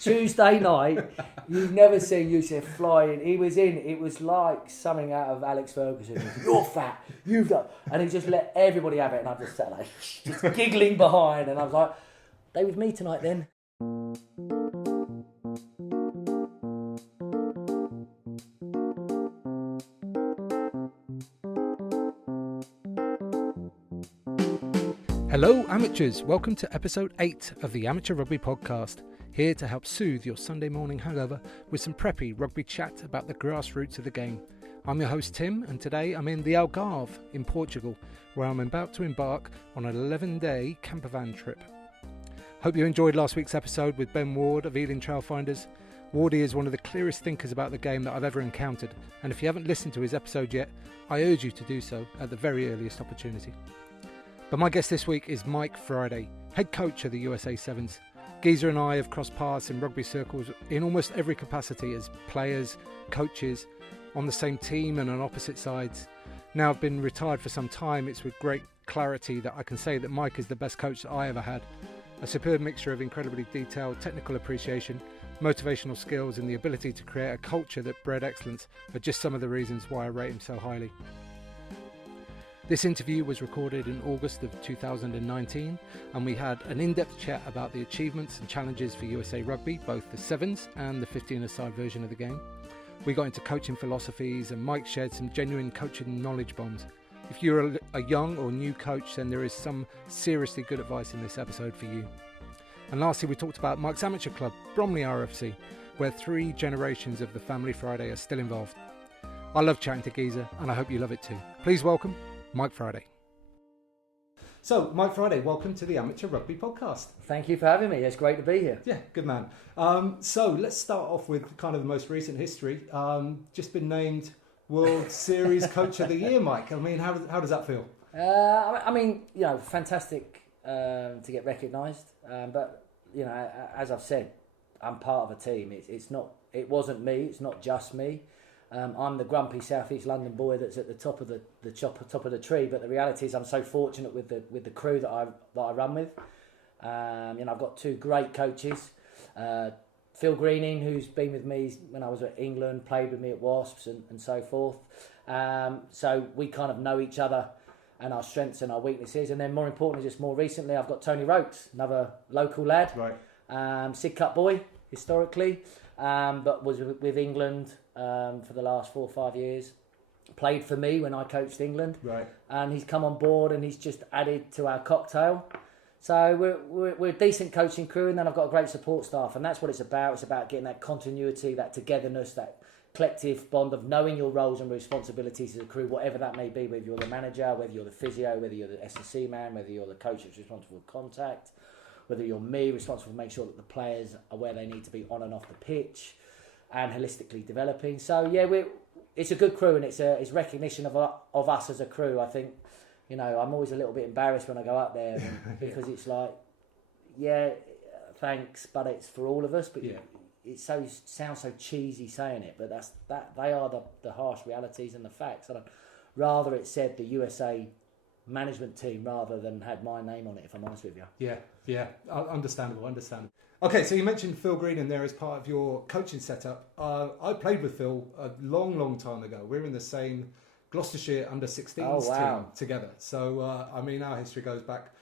Tuesday night, you've never seen Yusuf flying. He was in, it was like something out of Alex Ferguson. He was, you're fat, you've done. And he just let everybody have it. And I just sat like, just giggling behind. And I was like, they with me tonight then. Hello amateurs, welcome to episode 8 of the Amateur Rugby Podcast, here to help soothe your Sunday morning hangover with some preppy rugby chat about the grassroots of the game. I'm your host Tim, and today I'm in the Algarve in Portugal, where I'm about to embark on an 11-day campervan trip. Hope you enjoyed last week's episode with Ben Ward of Ealing Trailfinders. Wardy is one of the clearest thinkers about the game that I've ever encountered, and if you haven't listened to his episode yet, I urge you to do so at the very earliest opportunity. But my guest this week is Mike Friday, head coach of the USA Sevens. Geezer and I have crossed paths in rugby circles in almost every capacity as players, coaches, on the same team and on opposite sides. Now I've been retired for some time, it's with great clarity that I can say that Mike is the best coach that I ever had. A superb mixture of incredibly detailed technical appreciation, motivational skills and the ability to create a culture that bred excellence are just some of the reasons why I rate him so highly. This interview was recorded in August of 2019 and we had an in-depth chat about the achievements and challenges for USA Rugby, both the Sevens and the 15-a-side version of the game. We got into coaching philosophies and Mike shared some genuine coaching knowledge bombs. If you're a young or new coach, then there is some seriously good advice in this episode for you. And lastly, we talked about Mike's amateur club, Bromley RFC, where 3 generations of the family Friday are still involved. I love chatting to Geezer and I hope you love it too. Please welcome Mike Friday. So, Mike Friday, welcome to the Amateur Rugby Podcast. Thank you for having me. It's great to be here. Yeah, good man. So, let's start off with kind of the most recent history. Just been named World Series Coach of the Year, Mike. I mean, how does that feel? I mean, you know, fantastic to get recognised. But, you know, as I've said, I'm part of a team. It wasn't me. It's not just me. I'm the grumpy South East London boy that's at the top of the tree. But the reality is, I'm so fortunate with the crew that I run with. You know, I've got 2 great coaches. Phil Greening, who's been with me when I was at England, played with me at Wasps and so forth. So we kind of know each other and our strengths and our weaknesses. And then more importantly, just more recently, I've got Tony Rokes, another local lad, right? Sid Cup boy historically, but was with England for the last 4 or 5 years. Played for me when I coached England, right? And he's come on board and he's just added to our cocktail. So we're a decent coaching crew, and then I've got a great support staff, and that's what it's about. It's about getting that continuity, that togetherness, that collective bond of knowing your roles and responsibilities as a crew, whatever that may be, whether you're the manager, whether you're the physio, whether you're the SSC man, whether you're the coach that's responsible for contact, whether you're me, responsible for making sure that the players are where they need to be on and off the pitch, and holistically developing. So yeah, it's a good crew, and it's recognition of us as a crew. I think, you know, I'm always a little bit embarrassed when I go up there because it's like, yeah, thanks, but it's for all of us. But yeah, it sounds so cheesy saying it, but they are the harsh realities and the facts. I'd rather it said the USA management team rather than had my name on it, if I'm honest with you. Yeah, understandable. Okay, so you mentioned Phil Green in there as part of your coaching setup. I played with Phil a long time ago. We're in the same Gloucestershire under-16s team together. So, I mean, our history goes back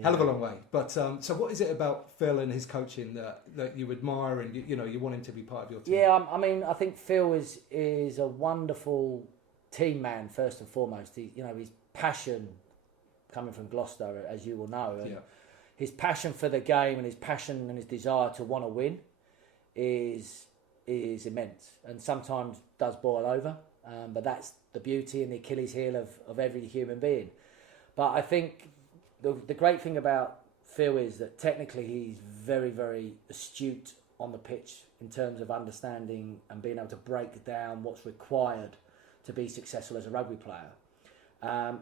hell of a long way. But so what is it about Phil and his coaching that you admire and you want him to be part of your team? Yeah, I mean, I think Phil is a wonderful team man, first and foremost. His passion, coming from Gloucester, as you will know, and his passion for the game and his passion and his desire to want to win is immense, and sometimes does boil over. But that's the beauty and the Achilles heel of every human being. But I think the great thing about Phil is that technically he's very, very astute on the pitch in terms of understanding and being able to break down what's required to be successful as a rugby player.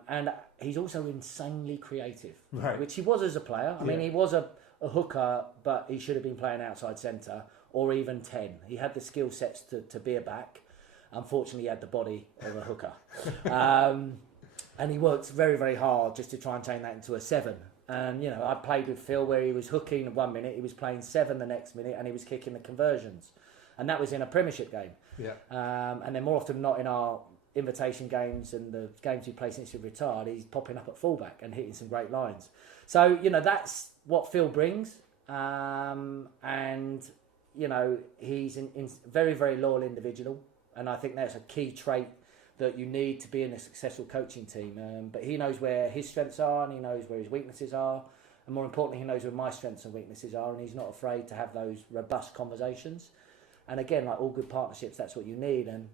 And he's also insanely creative, right, which he was as a player. I mean, he was a hooker, but he should have been playing outside centre or even 10. He had the skill sets to be a back. Unfortunately, he had the body of a hooker. And he worked very, very hard just to try and turn that into a 7. And, I played with Phil where he was hooking 1 minute, he was playing 7 the next minute, and he was kicking the conversions. And that was in a Premiership game. Yeah. And then more often than not in our invitation games and the games we play since he retired, he's popping up at fullback and hitting some great lines. So, that's what Phil brings. And, he's a very, very loyal individual. And I think that's a key trait that you need to be in a successful coaching team. But he knows where his strengths are, and he knows where his weaknesses are. And more importantly, he knows where my strengths and weaknesses are, and he's not afraid to have those robust conversations. And again, like all good partnerships, that's what you need, and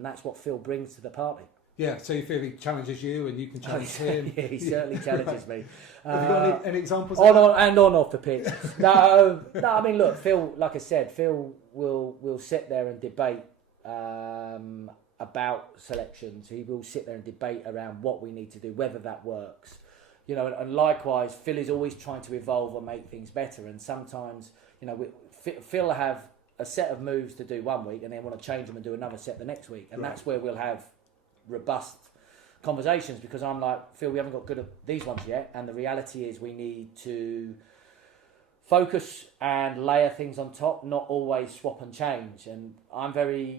that's what Phil brings to the party. Yeah, so you feel he challenges you and you can challenge him? Yeah, he certainly challenges me. Have you got any examples? On and on off the pitch. No, I mean, look, Phil, like I said, Phil will sit there and debate about selections. He will sit there and debate around what we need to do, whether that works. And likewise, Phil is always trying to evolve and make things better. And sometimes, Phil will have a set of moves to do 1 week and then want to change them and do another set the next week. And that's where we'll have robust conversations, because I'm like, Phil, we haven't got good at these ones yet. And the reality is we need to focus and layer things on top, not always swap and change. And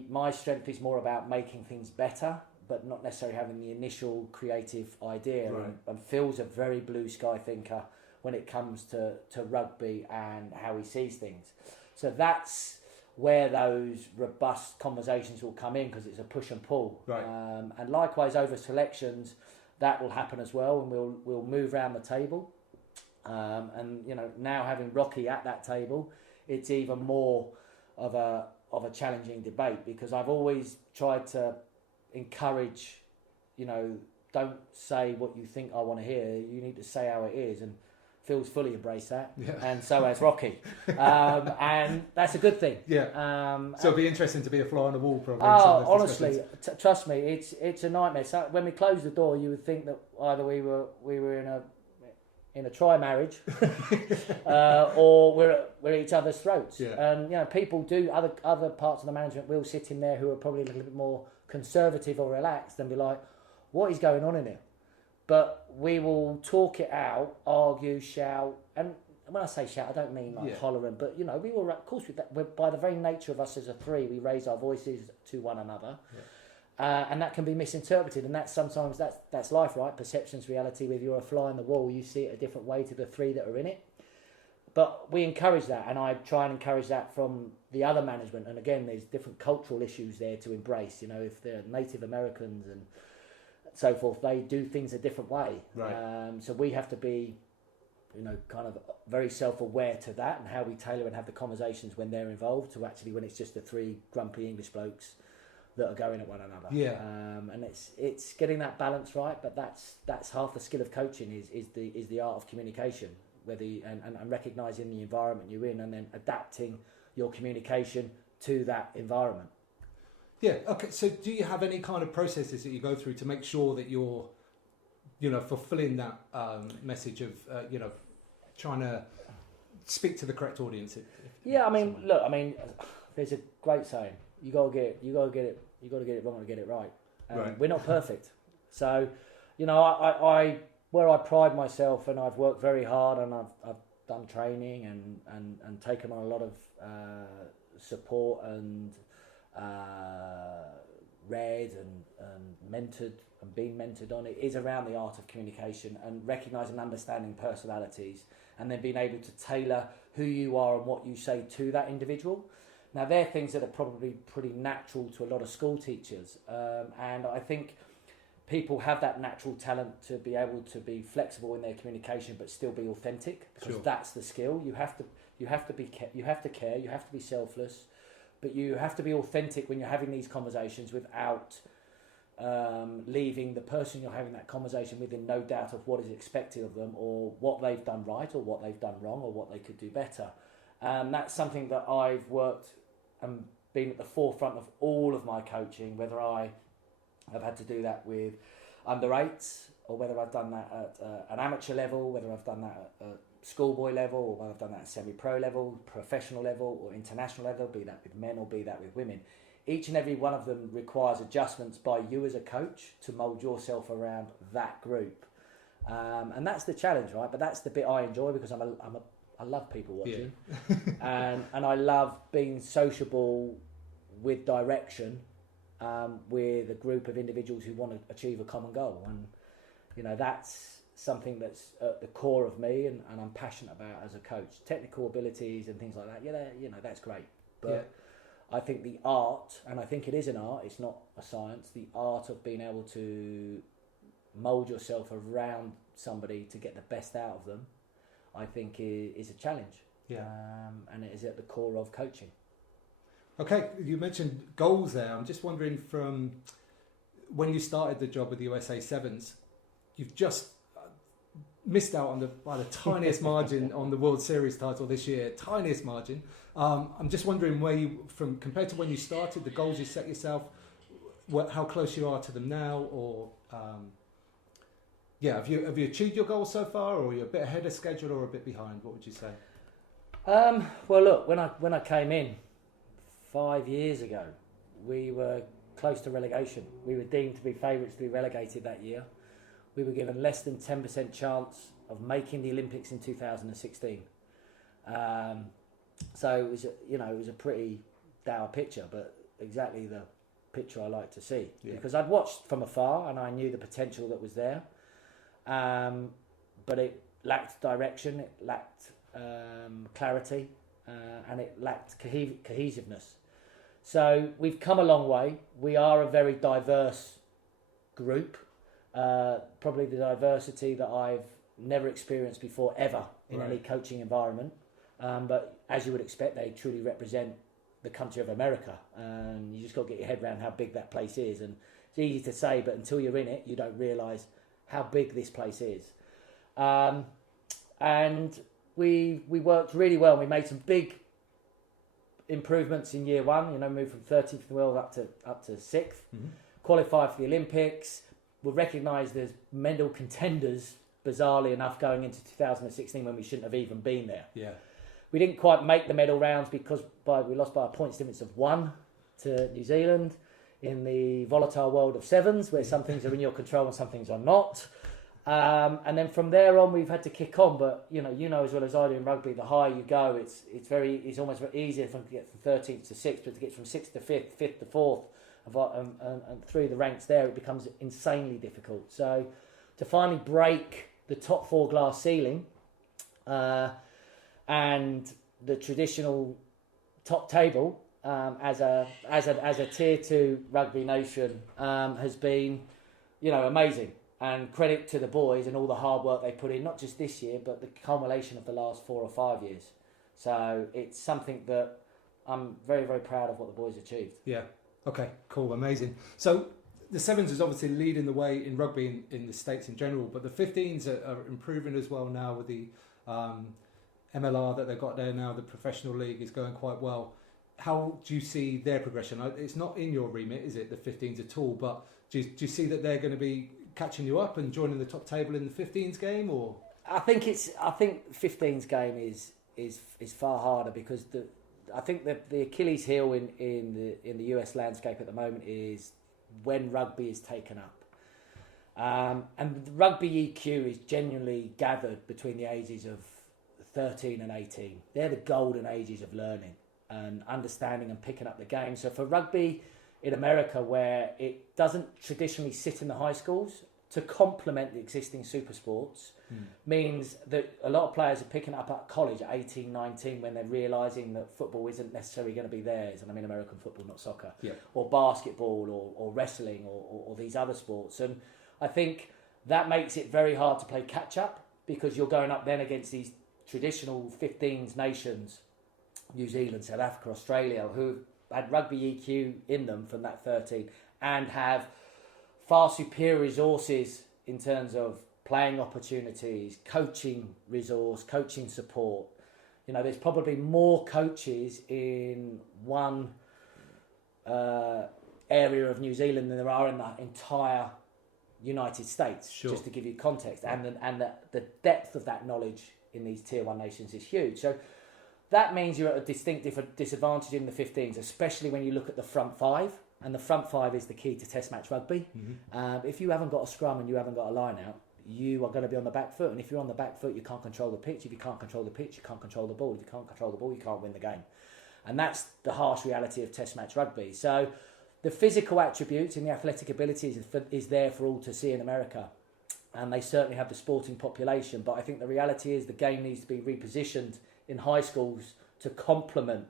my strength is more about making things better, but not necessarily having the initial creative idea. Right. And Phil's a very blue sky thinker when it comes to rugby and how he sees things. So that's where those robust conversations will come in, because it's a push and pull. Right. And likewise over selections, that will happen as well, and we'll move around the table. And now having Rocky at that table, it's even more of a challenging debate, because I've always tried to encourage, don't say what you think I want to hear. You need to say how it is, and Phil's fully embraced that, and so has Rocky, and that's a good thing. Yeah. So it'll be interesting to be a fly on the wall, probably. Honestly, trust me, it's a nightmare. So when we closed the door, you would think that either we were in a tri-marriage, or we're at each other's throats. Yeah. And people do other parts of the management will sit in there who are probably a little bit more conservative or relaxed and be like, "What is going on in here?" But we will talk it out, argue, shout, and when I say shout, I don't mean like hollering, but we will, of course, by the very nature of us as a three, we raise our voices to one another. Yeah. And that can be misinterpreted, and sometimes that's life, right? Perception's reality. If you're a fly on the wall, you see it a different way to the three that are in it. But we encourage that, and I try and encourage that from the other management. And again, there's different cultural issues there to embrace. If they're Native Americans and so forth, they do things a different way. Right. So we have to be, kind of very self-aware to that, and how we tailor and have the conversations when they're involved, to actually when it's just the three grumpy English blokes that are going at one another. Yeah. And it's getting that balance right, but that's half the skill of coaching is the art of communication, and recognising the environment you're in, and then adapting your communication to that environment. Yeah. Okay. So, do you have any kind of processes that you go through to make sure that you're, fulfilling that message of, trying to speak to the correct audience? Yeah. I mean, look. I mean, there's a great saying: you got to get it wrong to get it right. Right. We're not perfect, so I where I pride myself, and I've worked very hard, and I've done training and taken on a lot of support and read and mentored and been mentored on. It is around the art of communication and recognising and understanding personalities, and then being able to tailor who you are and what you say to that individual. Now, they're things that are probably pretty natural to a lot of school teachers, and I think people have that natural talent to be able to be flexible in their communication but still be authentic, because that's the skill. You have to care, you have to be selfless, but you have to be authentic when you're having these conversations without leaving the person you're having that conversation with in no doubt of what is expected of them, or what they've done right, or what they've done wrong, or what they could do better. That's something that I've worked and been at the forefront of all of my coaching, whether I have had to do that with under 8s, or whether I've done that at an amateur level, whether I've done that at schoolboy level, or whether I've done that at semi-pro level, professional level, or international level, be that with men or be that with women. Each and every one of them requires adjustments by you as a coach to mould yourself around that group. And that's the challenge, right? But that's the bit I enjoy because I love people watching, and I love being sociable with direction, with a group of individuals who want to achieve a common goal, and that's something that's at the core of me, and I'm passionate about as a coach. Technical abilities and things like that, that's great, but I think the art, and I think it is an art, it's not a science, the art of being able to mould yourself around somebody to get the best out of them, I think is a challenge. And it is at the core of coaching. Okay, you mentioned goals there. I'm just wondering, from when you started the job with the USA Sevens, you've just missed out by the tiniest margin on the World Series title this year, tiniest margin. I'm just wondering where compared to when you started, the goals you set yourself, how close you are to them now, or have you achieved your goals so far, or are you a bit ahead of schedule or a bit behind? What would you say? Well, look, when I came in 5 years ago, we were close to relegation. We were deemed to be favourites to be relegated that year. We were given less than 10% chance of making the Olympics in 2016. So it was a pretty dour picture, but exactly the picture I like to see. Because I'd watched from afar and I knew the potential that was there, but it lacked direction, it lacked clarity, and it lacked cohesiveness. So we've come a long way. We are a very diverse group, probably the diversity that I've never experienced before ever in any coaching environment. But as you would expect, they truly represent the country of America, and you just got to get your head around how big that place is. And it's easy to say, but until you're in it, you don't realise how big this place is. And we worked really well. We made some big improvements in year one. Moved from 13th in the world up to 6th. Mm-hmm. Qualified for the Olympics. Were recognised as medal contenders, bizarrely enough, going into 2016 when we shouldn't have even been there. We didn't quite make the medal rounds because we lost by a points difference of 1 to New Zealand in the volatile world of sevens, where some things are in your control and some things are not. And then from there on, we've had to kick on. But you know as well as I do in rugby, the higher you go, it's almost very easier to get from 13th to 6th, but to get from 6th to 5th, 5th to 4th, and through the ranks there, it becomes insanely difficult. So to finally break the top 4 glass ceiling, and the traditional top table as a tier 2 rugby nation has been, amazing. And credit to the boys and all the hard work they put in, not just this year, but the culmination of the last 4 or 5 years. So it's something that I'm very, very proud of what the boys achieved. Yeah. Okay, cool, amazing. So the Sevens is obviously leading the way in rugby in the States in general, but the 15s are improving as well now with the MLR that they've got there now. The professional league is going quite well. How do you see their progression? It's not in your remit, is it, the 15s at all, but do you see that they're going to be catching you up and joining the top table in the 15s game, or? I think 15s game is far harder because I think the Achilles heel in the US landscape at the moment is when rugby is taken up, and rugby EQ is genuinely gathered between the ages of 13 and 18. They're the golden ages of learning and understanding and picking up the game. So for rugby in America, where it doesn't traditionally sit in the high schools, to complement the existing super sports means that a lot of players are picking it up at college at 18, 19 when they're realising that football isn't necessarily going to be theirs, and I mean American football, not soccer, or basketball or wrestling or these other sports. And I think that makes it very hard to play catch up because you're going up then against these traditional 15s nations, New Zealand, South Africa, Australia, who had rugby EQ in them from that 13 and have far superior resources in terms of playing opportunities, coaching resource, coaching support. There's probably more coaches in one area of New Zealand than there are in the entire United States, just to give you context. And the depth of that knowledge in these tier 1 nations is huge. So that means you're at a distinct disadvantage in the 15s, especially when you look at the front 5. And the front 5 is the key to test match rugby. Mm-hmm. If you haven't got a scrum and you haven't got a line out, you are going to be on the back foot. And if you're on the back foot, you can't control the pitch. If you can't control the pitch, you can't control the ball. If you can't control the ball, you can't win the game. And that's the harsh reality of Test match rugby. So the physical attributes and the athletic abilities is there for all to see in America. And they certainly have the sporting population. But I think the reality is the game needs to be repositioned in high schools to complement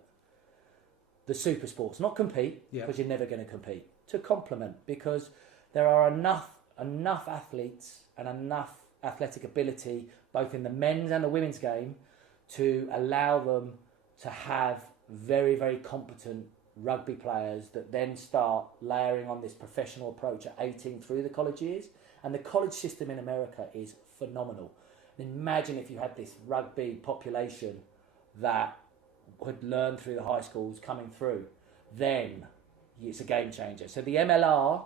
the super sports. Not compete, because you're never going to compete. To complement, because there are enough athletes and enough athletic ability, both in the men's and the women's game, to allow them to have very, very competent rugby players that then start layering on this professional approach at 18 through the college years. And the college system in America is phenomenal. And imagine if you had this rugby population that had learned through the high schools coming through, then it's a game changer. So the MLR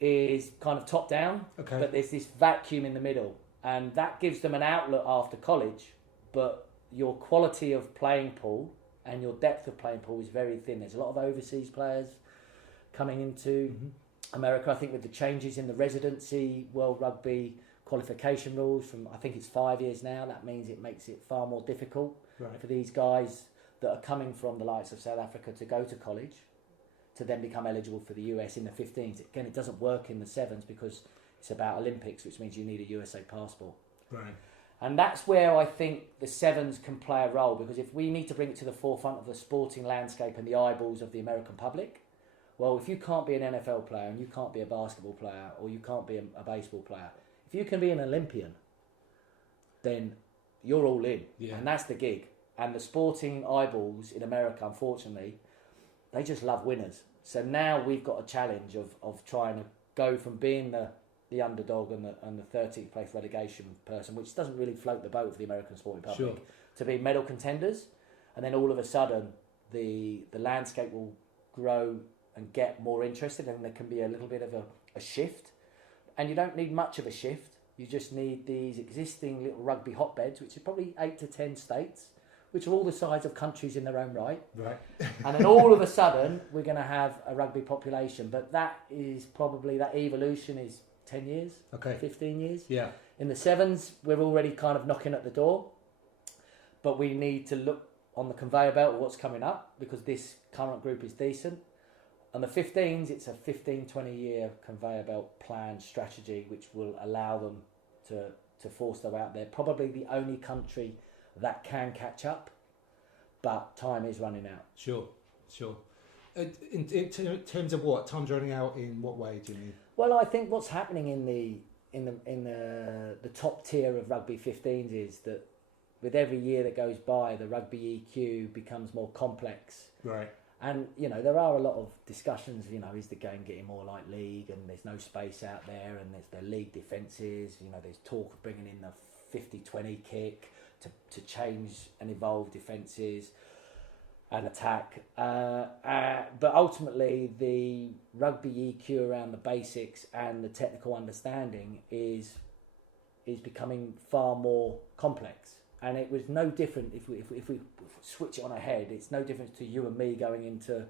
is kind of top down, but there's this vacuum in the middle, and that gives them an outlet after college, but your quality of playing pool and your depth of playing pool is very thin. There's a lot of overseas players coming into America. I think with the changes in the residency World Rugby qualification rules from, I think it's 5 years now, that means it makes it far more difficult for these guys that are coming from the likes of South Africa to go to college, to then become eligible for the US in the 15s. Again, it doesn't work in the 7s because it's about Olympics, which means you need a USA passport. Right. And that's where I think the 7s can play a role, because if we need to bring it to the forefront of the sporting landscape and the eyeballs of the American public, well, if you can't be an NFL player and you can't be a basketball player or you can't be a baseball player, if you can be an Olympian, then you're all in. Yeah. And that's the gig. And the sporting eyeballs in America, unfortunately, they just love winners. So now we've got a challenge of trying to go from being the underdog and the 13th place relegation person, which doesn't really float the boat for the American sporting public, to be medal contenders. And then all of a sudden, the landscape will grow and get more interested, and there can be a little bit of a shift. And you don't need much of a shift. You just need these existing little rugby hotbeds, which are probably 8 to 10 states, which are all the size of countries in their own right. Right. And then all of a sudden, we're going to have a rugby population. But that evolution is 10 years, 15 years. Yeah. In the 7s, we're already kind of knocking at the door. But we need to look on the conveyor belt of what's coming up, because this current group is decent. And the 15s, it's a 15, 20-year conveyor belt plan strategy, which will allow them to force them out there. Probably the only country that can catch up, but time is running out. Sure. In terms of what? Time's running out in what way, do you mean? Well, I think what's happening in the top tier of rugby 15s is that with every year that goes by, the rugby EQ becomes more complex. Right. And, there are a lot of discussions, is the game getting more like league, and there's no space out there, and there's the league defences, there's talk of bringing in the 50-20 kick to change and evolve defences and attack. But ultimately, the rugby EQ around the basics and the technical understanding is becoming far more complex. And it was no different if we switch it on our head. It's no different to you and me going into,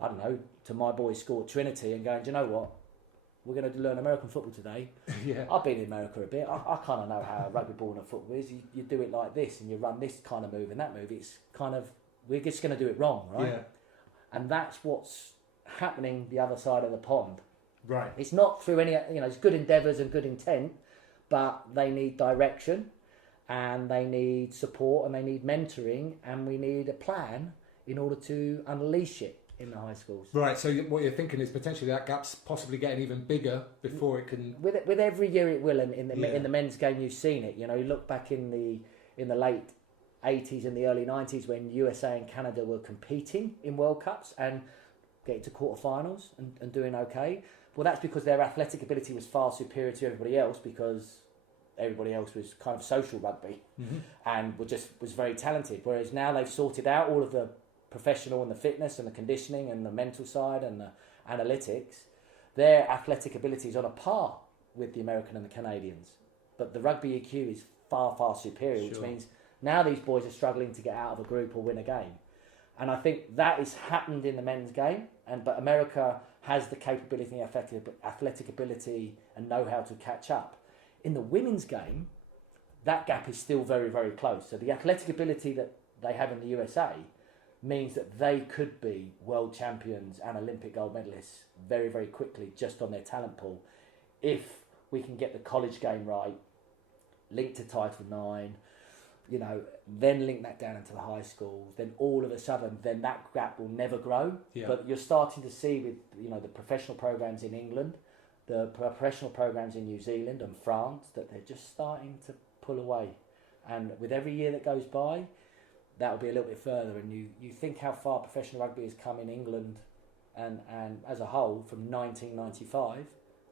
I don't know, to my boys' school at Trinity and going, do you know what? We're going to learn American football today. Yeah. I've been in America a bit. I kind of know how rugby ball and football is. You do it like this and you run this kind of move and that move. It's kind of, we're just going to do it wrong, right? Yeah. And that's what's happening the other side of the pond. Right. It's not through any, it's good endeavours and good intent, but they need direction. And they need support and they need mentoring, and we need a plan in order to unleash it in the high schools. Right, so what you're thinking is potentially that gap's possibly getting even bigger before it can... With every year it will, in the men's game you've seen it. You look back in the late 80s and the early 90s when USA and Canada were competing in World Cups and getting to quarterfinals and doing okay. Well, that's because their athletic ability was far superior to everybody else, because everybody else was kind of social rugby and was very talented. Whereas now they've sorted out all of the professional and the fitness and the conditioning and the mental side and the analytics. Their athletic ability is on a par with the American and the Canadians. But the rugby EQ is far, far superior, which means now these boys are struggling to get out of a group or win a game. And I think that has happened in the men's game, but America has the capability and athletic ability and know-how to catch up. in the women's game, that gap is still very, very close. So the athletic ability that they have in the USA means that they could be world champions and Olympic gold medalists very, very quickly just on their talent pool. If we can get the college game right, linked to Title IX, you know, then link that down into the high schools, then all of a sudden, then that gap will never grow. Yeah. But you're starting to see with, you know, the professional programs in England, the professional programs in New Zealand and France, that they're just starting to pull away. And with every year that goes by, that'll be a little bit further. And you think how far professional rugby has come in England and as a whole from 1995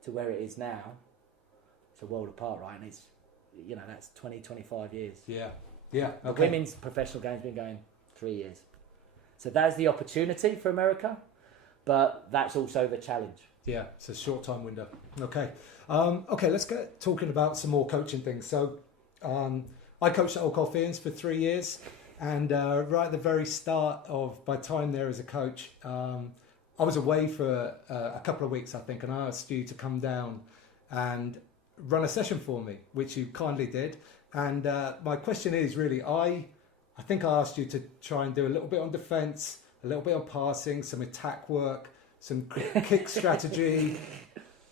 to where it is now. It's a world apart, right? And it's, you know, that's 20, 25 years. Yeah. Okay. The women's professional game's been going 3 years. So that's the opportunity for America, but that's also the challenge. Yeah, it's a short time window. Okay. Okay, let's get talking about some more coaching things. So I coached at Old Colfians for 3 years, and right at the very start of my time there as a coach, I was away for a couple of weeks, I think, and I asked you to come down and run a session for me, which you kindly did. And my question is really, I think I asked you to try and do a little bit on defence, a little bit on passing, some attack work, some kick strategy,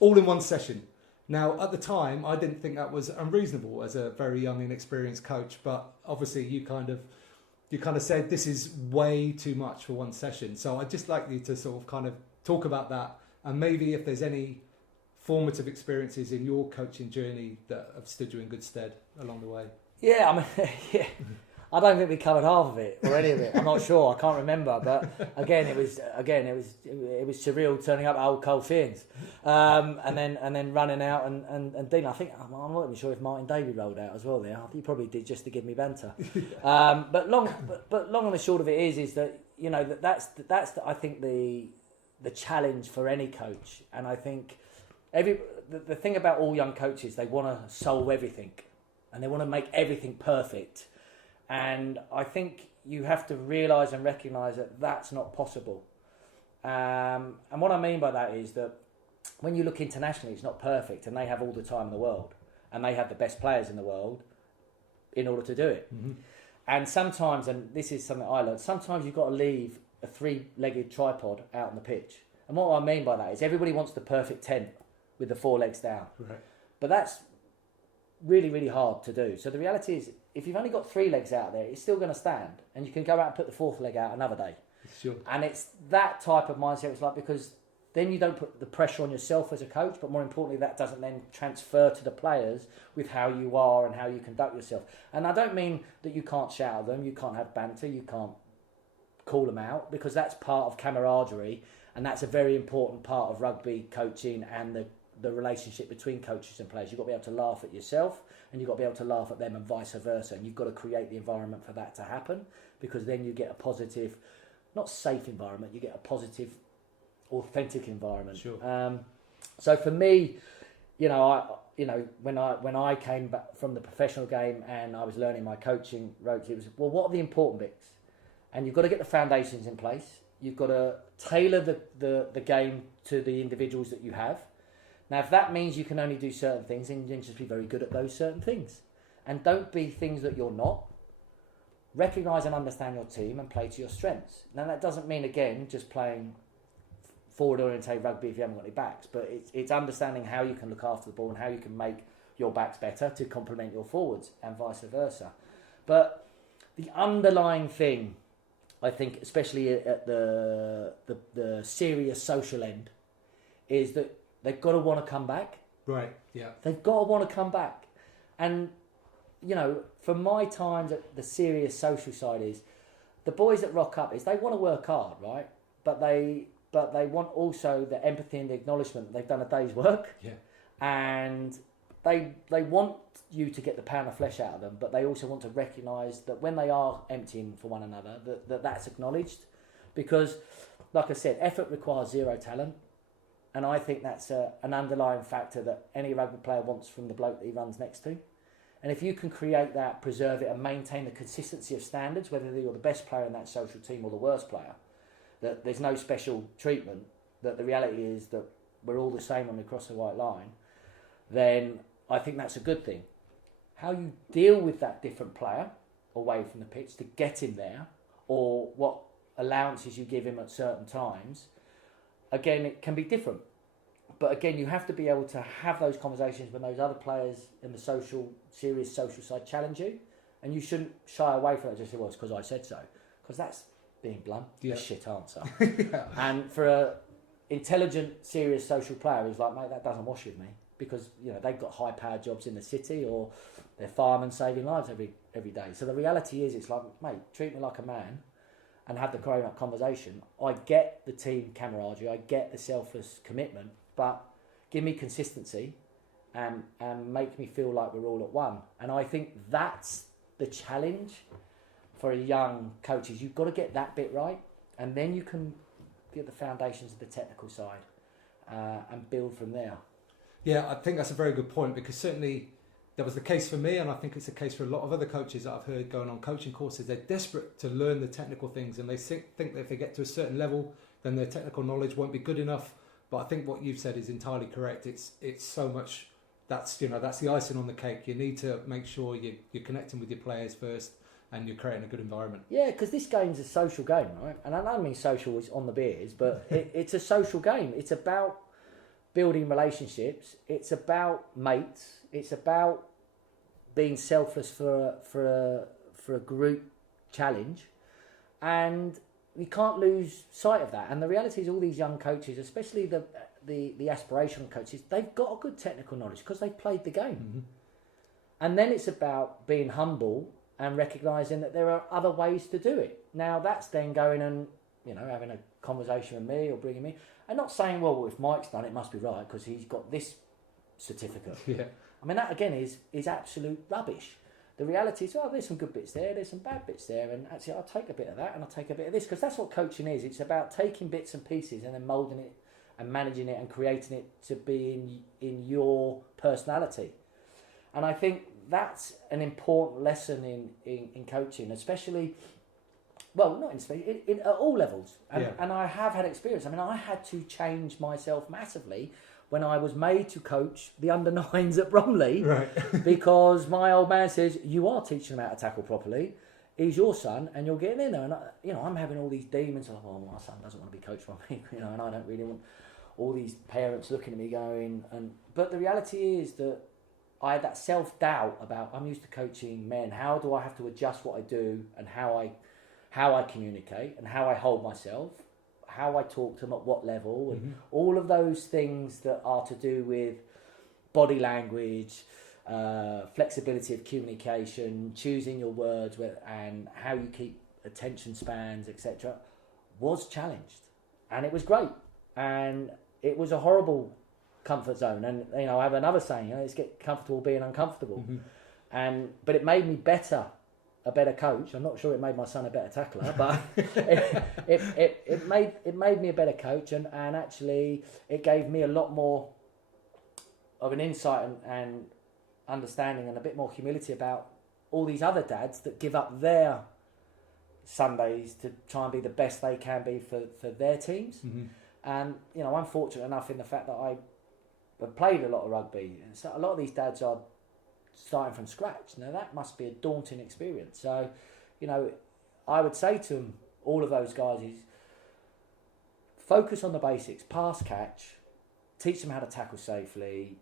all in one session. Now, at the time, I didn't think that was unreasonable as a very young, inexperienced coach, but obviously you kind of said this is way too much for one session. So I'd just like you to sort of kind of talk about that, and maybe if there's any formative experiences in your coaching journey that have stood you in good stead along the way. Yeah, I mean, yeah. I don't think we covered half of it or any of it. I'm not sure. I can't remember. But again, it was surreal turning up at Old Colfians, and then running out and Dean. I think I'm not even sure if Martin Davey rolled out as well there. He probably did just to give me banter. But long and the short of it is that, you know, that's I think the challenge for any coach. And I think the thing about all young coaches, they want to solve everything and they want to make everything perfect. And I think you have to realise and recognise that that's not possible. And what I mean by that is that when you look internationally, it's not perfect, and they have all the time in the world, and they have the best players in the world in order to do it. Mm-hmm. And sometimes, and this is something I learned, sometimes you've got to leave a three-legged tripod out on the pitch. And what I mean by that is everybody wants the perfect tent with the four legs down. Right. But that's really, really hard to do. So the reality is, if you've only got three legs out there, it's still going to stand, and you can go out and put the fourth leg out another day. Sure. And it's that type of mindset. It's like, because then you don't put the pressure on yourself as a coach, but more importantly, that doesn't then transfer to the players with how you are and how you conduct yourself. And I don't mean that you can't shout at them, you can't have banter, you can't call them out, because that's part of camaraderie, and that's a very important part of rugby coaching and the relationship between coaches and players. You've got to be able to laugh at yourself, and you've got to be able to laugh at them, and vice versa. And you've got to create the environment for that to happen, because then you get a positive, not safe environment, you get a positive, authentic environment. Sure. So for me, when I came back from the professional game and I was learning my coaching ropes, it was, well, what are the important bits? And you've got to get the foundations in place. You've got to tailor the game to the individuals that you have. Now, if that means you can only do certain things, then you just be very good at those certain things. And don't be things that you're not. Recognise and understand your team and play to your strengths. Now, that doesn't mean, again, just playing forward-oriented rugby if you haven't got any backs, but it's understanding how you can look after the ball and how you can make your backs better to complement your forwards and vice versa. But the underlying thing, I think, especially at the serious social end, is that they've got to want to come back. Right, yeah. They've got to want to come back. And, you know, from my times at the serious social side is, the boys that rock up is they want to work hard, right? But they want also the empathy and the acknowledgement that they've done a day's work. Yeah. And they want you to get the pound of flesh out of them, but they also want to recognise that when they are emptying for one another, that's acknowledged. Because, like I said, effort requires zero talent. And I think that's an underlying factor that any rugby player wants from the bloke that he runs next to. And if you can create that, preserve it, and maintain the consistency of standards, whether you're the best player in that social team or the worst player, that there's no special treatment, that the reality is that we're all the same when we cross the white line, then I think that's a good thing. How you deal with that different player away from the pitch to get him there, or what allowances you give him at certain times, again, it can be different. But again, you have to be able to have those conversations when those other players in the serious social side challenge you, and you shouldn't shy away from it. Just say, well, it's because I said so, because that's being blunt, a shit answer. Yeah. And for a intelligent, serious social player, he's like, mate, that doesn't wash with me, because they've got high-powered jobs in the city, or they're firemen saving lives every day. So the reality is, it's like, mate, treat me like a man, and have the grown-up conversation. I get the team camaraderie, I get the selfless commitment, but give me consistency and make me feel like we're all at one. And I think that's the challenge for a young coach, is you've got to get that bit right, and then you can get the foundations of the technical side and build from there. Yeah, I think that's a very good point, because certainly that was the case for me, and I think it's the case for a lot of other coaches that I've heard going on coaching courses. They're desperate to learn the technical things, and they think that if they get to a certain level, then their technical knowledge won't be good enough. But I think what you've said is entirely correct. It's so much, that's the icing on the cake. You need to make sure you're connecting with your players first, and you're creating a good environment. Yeah, because this game's a social game, right? And I don't mean social is on the beers, but it's a social game. It's about building relationships. It's about mates. It's about being selfless for a group challenge, and you can't lose sight of that. And the reality is, all these young coaches, especially the aspirational coaches, they've got a good technical knowledge because they've played the game. Mm-hmm. And then it's about being humble and recognising that there are other ways to do it. Now that's then going and having a conversation with me or bringing me, and not saying, well, if Mike's done it, it must be right because he's got this certificate. Yeah. I mean, that again is absolute rubbish. The reality is, there's some good bits there, there's some bad bits there, and actually I'll take a bit of that and I'll take a bit of this, because that's what coaching is. It's about taking bits and pieces and then moulding it and managing it and creating it to be in your personality. And I think that's an important lesson in coaching, especially, well, not in at all levels. And I have had experience. I mean, I had to change myself massively when I was made to coach the under-9s at Bromley, right. because my old man says, you are teaching him how to tackle properly. He's your son, and you're getting in there. And I'm having all these demons. Like, oh, my son doesn't want to be coached by me, and I don't really want all these parents looking at me going. But the reality is that I had that self-doubt about, I'm used to coaching men. How do I have to adjust what I do, and how I communicate, and how I hold myself, how I talk to them at what level, and all of those things that are to do with body language, flexibility of communication, choosing your words, and how you keep attention spans, etc., was challenged. And it was great. And it was a horrible comfort zone. And, I have another saying, let's get comfortable being uncomfortable. But it made me a better coach. I'm not sure it made my son a better tackler, but it made me a better coach, and actually it gave me a lot more of an insight and understanding, and a bit more humility about all these other dads that give up their Sundays to try and be the best they can be for their teams. And I'm fortunate enough in the fact that I have played a lot of rugby, and so a lot of these dads are starting from scratch. Now that must be a daunting experience. So, I would say to them, all of those guys, is focus on the basics, pass, catch, teach them how to tackle safely,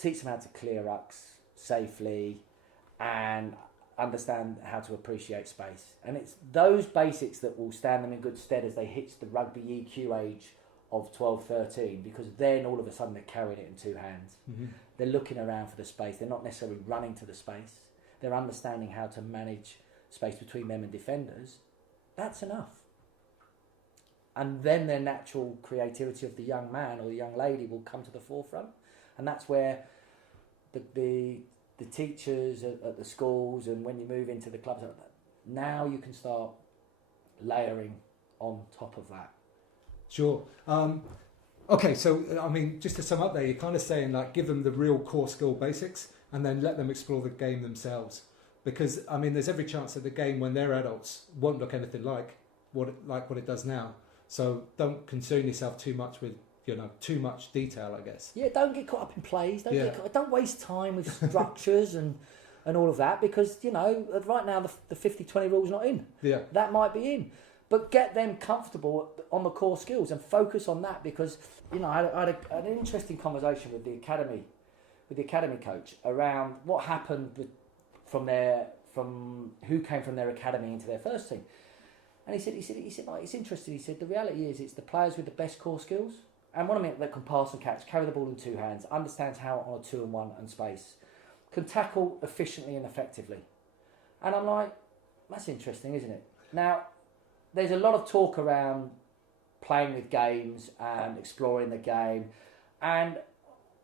teach them how to clear rucks safely, and understand how to appreciate space. And it's those basics that will stand them in good stead as they hit the rugby EQ age of 12, 13, because then all of a sudden they're carrying it in two hands. They're looking around for the space. They're not necessarily running to the space. They're understanding how to manage space between them and defenders. That's enough. And then their natural creativity of the young man or the young lady will come to the forefront. And that's where the teachers at the schools, and when you move into the clubs, now you can start layering on top of that. Sure. Okay, so I mean, just to sum up there, you're kind of saying give them the real core skill basics and then let them explore the game themselves. Because I mean, there's every chance that the game when they're adults won't look anything like what it does now. So don't concern yourself too much with too much detail, I guess. Yeah, don't get caught up in plays. Don't waste time with structures and all of that, because right now the 50-20 rule's not in. Yeah, that might be in, but get them comfortable on the core skills and focus on that, because I had an interesting conversation with the academy coach around what happened from who came from their academy into their first team. And he said, like, it's interesting. He said, the reality is it's the players with the best core skills. And what I mean, that can pass and catch, carry the ball in two hands, understands how on a 2-on-1 and space, can tackle efficiently and effectively. And I'm like, that's interesting, isn't it? Now, there's a lot of talk around playing with games and exploring the game. And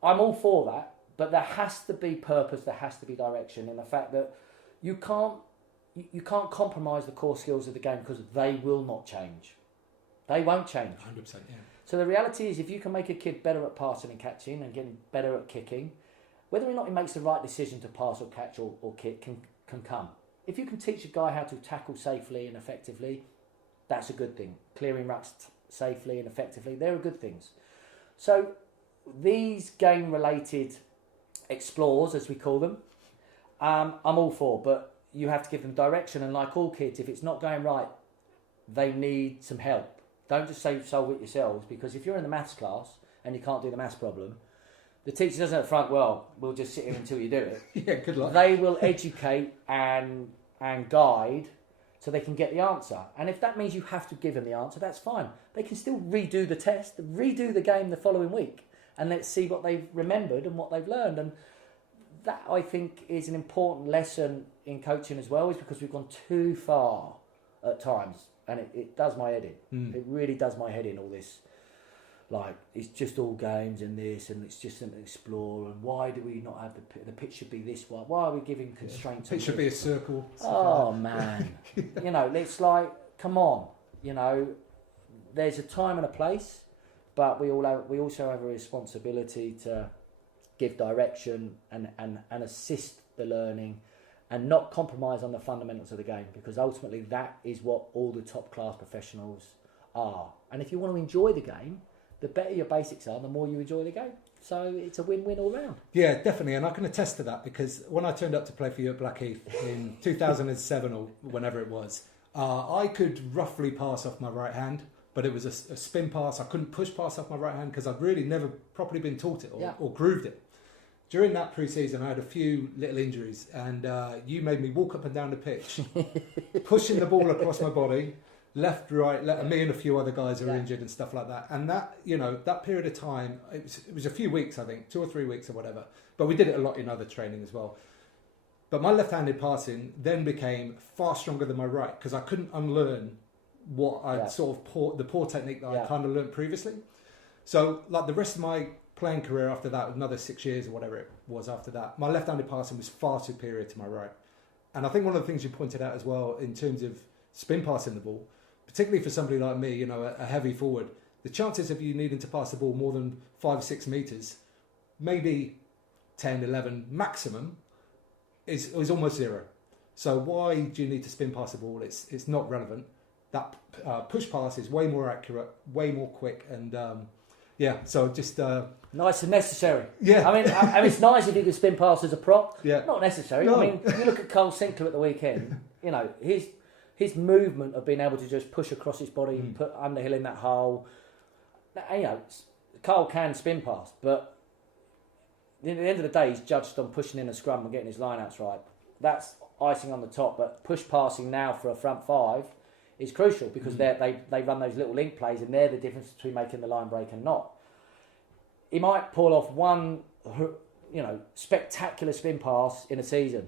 I'm all for that, but there has to be purpose, there has to be direction, and the fact that you can't compromise the core skills of the game, because they will not change. They won't change. 100%, yeah. So the reality is, if you can make a kid better at passing and catching and getting better at kicking, whether or not he makes the right decision to pass or catch or kick can come. If you can teach a guy how to tackle safely and effectively, that's a good thing. Clearing rucks safely and effectively, they're good things. So these game-related explores, as we call them, I'm all for, but you have to give them direction, and like all kids, if it's not going right, they need some help. Don't just say solve it yourselves, because if you're in the maths class and you can't do the maths problem, the teacher doesn't up front, well, we'll just sit here until you do it. Yeah, good luck. They will educate and guide so they can get the answer. And if that means you have to give them the answer, that's fine. They can still redo the test, redo the game the following week, and let's see what they've remembered and what they've learned. And that, I think, is an important lesson in coaching as well, is because we've gone too far at times, and it does my head in. It really does my head in, all this. Like, it's just all games and this, and it's just an explore, and why do we not have the pitch should be this way? Why are we giving constraints? It should be a circle. Oh, man. It's like, come on. There's a time and a place, but we also have a responsibility to give direction and assist the learning, and not compromise on the fundamentals of the game, because ultimately that is what all the top class professionals are. And if you want to enjoy the game, the better your basics are, the more you enjoy the game. So it's a win-win all round. Yeah, definitely. And I can attest to that, because when I turned up to play for you at Blackheath in 2007 or whenever it was, I could roughly pass off my right hand, but it was a spin pass. I couldn't push pass off my right hand because I'd really never properly been taught it or grooved it. During that pre-season, I had a few little injuries, and you made me walk up and down the pitch, pushing the ball across my body, left, right, me and a few other guys are injured and stuff like that. And that, that period of time, it was a few weeks, I think, 2 or 3 weeks or whatever. But we did it a lot in other training as well. But my left-handed passing then became far stronger than my right, because I couldn't unlearn what I'd sort of the poor technique that I kind of learned previously. So, like, the rest of my playing career after that, another 6 years or whatever it was after that, my left-handed passing was far superior to my right. And I think one of the things you pointed out as well, in terms of spin passing the ball, particularly for somebody like me, a heavy forward, the chances of you needing to pass the ball more than 5 or 6 metres, maybe 10, 11 maximum, is almost zero. So why do you need to spin pass the ball? It's not relevant. That push pass is way more accurate, way more quick, and so just nice and necessary. Yeah, I mean, it's nice if you can spin pass as a prop. Yeah, not necessary. No. I mean, you look at Cole Sinclair at the weekend. His movement of being able to just push across his body and put Underhill in that hole. Cole can spin pass, but at the end of the day, he's judged on pushing in a scrum and getting his lineouts right. That's icing on the top. But push passing now for a front five is crucial, because they run those little link plays, and they're the difference between making the line break and not. He might pull off one, spectacular spin pass in a season.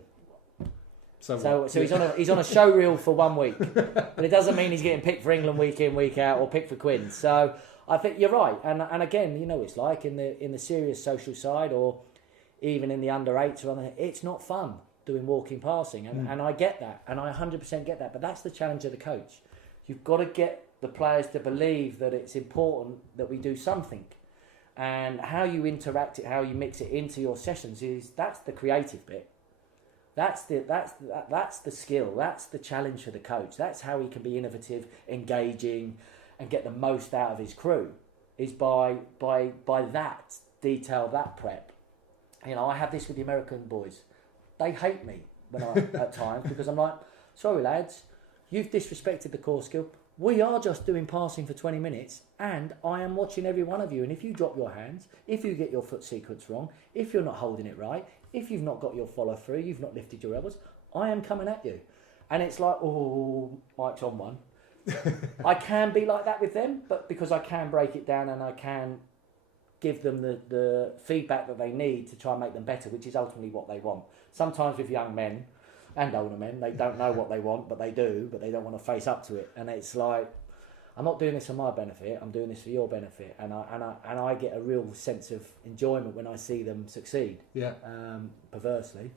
So he's on a show reel for 1 week, but it doesn't mean he's getting picked for England week in, week out, or picked for Quins. So I think you're right, and again, it's like in the serious social side, or even in the under 8s, it's not fun doing walking passing, and I get that, and I 100% get that. But that's the challenge of the coach. You've got to get the players to believe that it's important that we do something, and how you interact it, how you mix it into your sessions that's the creative bit. That's the skill. That's the challenge for the coach. That's how he can be innovative, engaging, and get the most out of his crew. is by that detail, that prep. You know, I have this with the American boys. They hate me when I at times because I'm like, sorry lads, you've disrespected the core skill. We are just doing passing for 20 minutes and I am watching every one of you. And if you drop your hands, if you get your foot sequence wrong, if you're not holding it right, if you've not got your follow through, you've not lifted your elbows, I am coming at you. And it's like, oh, Mike's on one. I can be like that with them, but because I can break it down and I can give them the feedback that they need to try and make them better, which is ultimately what they want. Sometimes with young men and older men, they don't know what they want, but they do, but they don't want to face up to it. And it's like, I'm not doing this for my benefit, I'm doing this for your benefit. And I get a real sense of enjoyment when I see them succeed. Yeah. Perversely.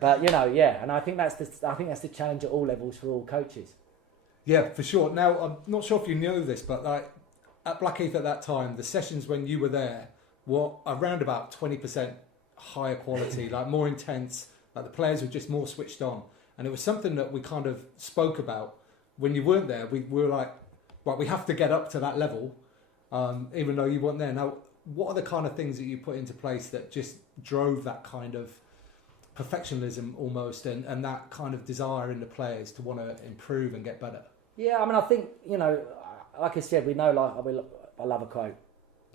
But you know, yeah, and I think that's the challenge at all levels for all coaches. Yeah, for sure. Now, I'm not sure if you know this, but like at Blackheath at that time, the sessions when you were there were around about 20% higher quality, like more intense. Like the players were just more switched on, and it was something that we kind of spoke about when you weren't there. We were like, well, we have to get up to that level, even though you weren't there. Now, what are the kind of things that you put into place that just drove that kind of perfectionism almost, and that kind of desire in the players to want to improve and get better? Yeah, I mean, I think, you know, like I said, we know, like, I love a quote.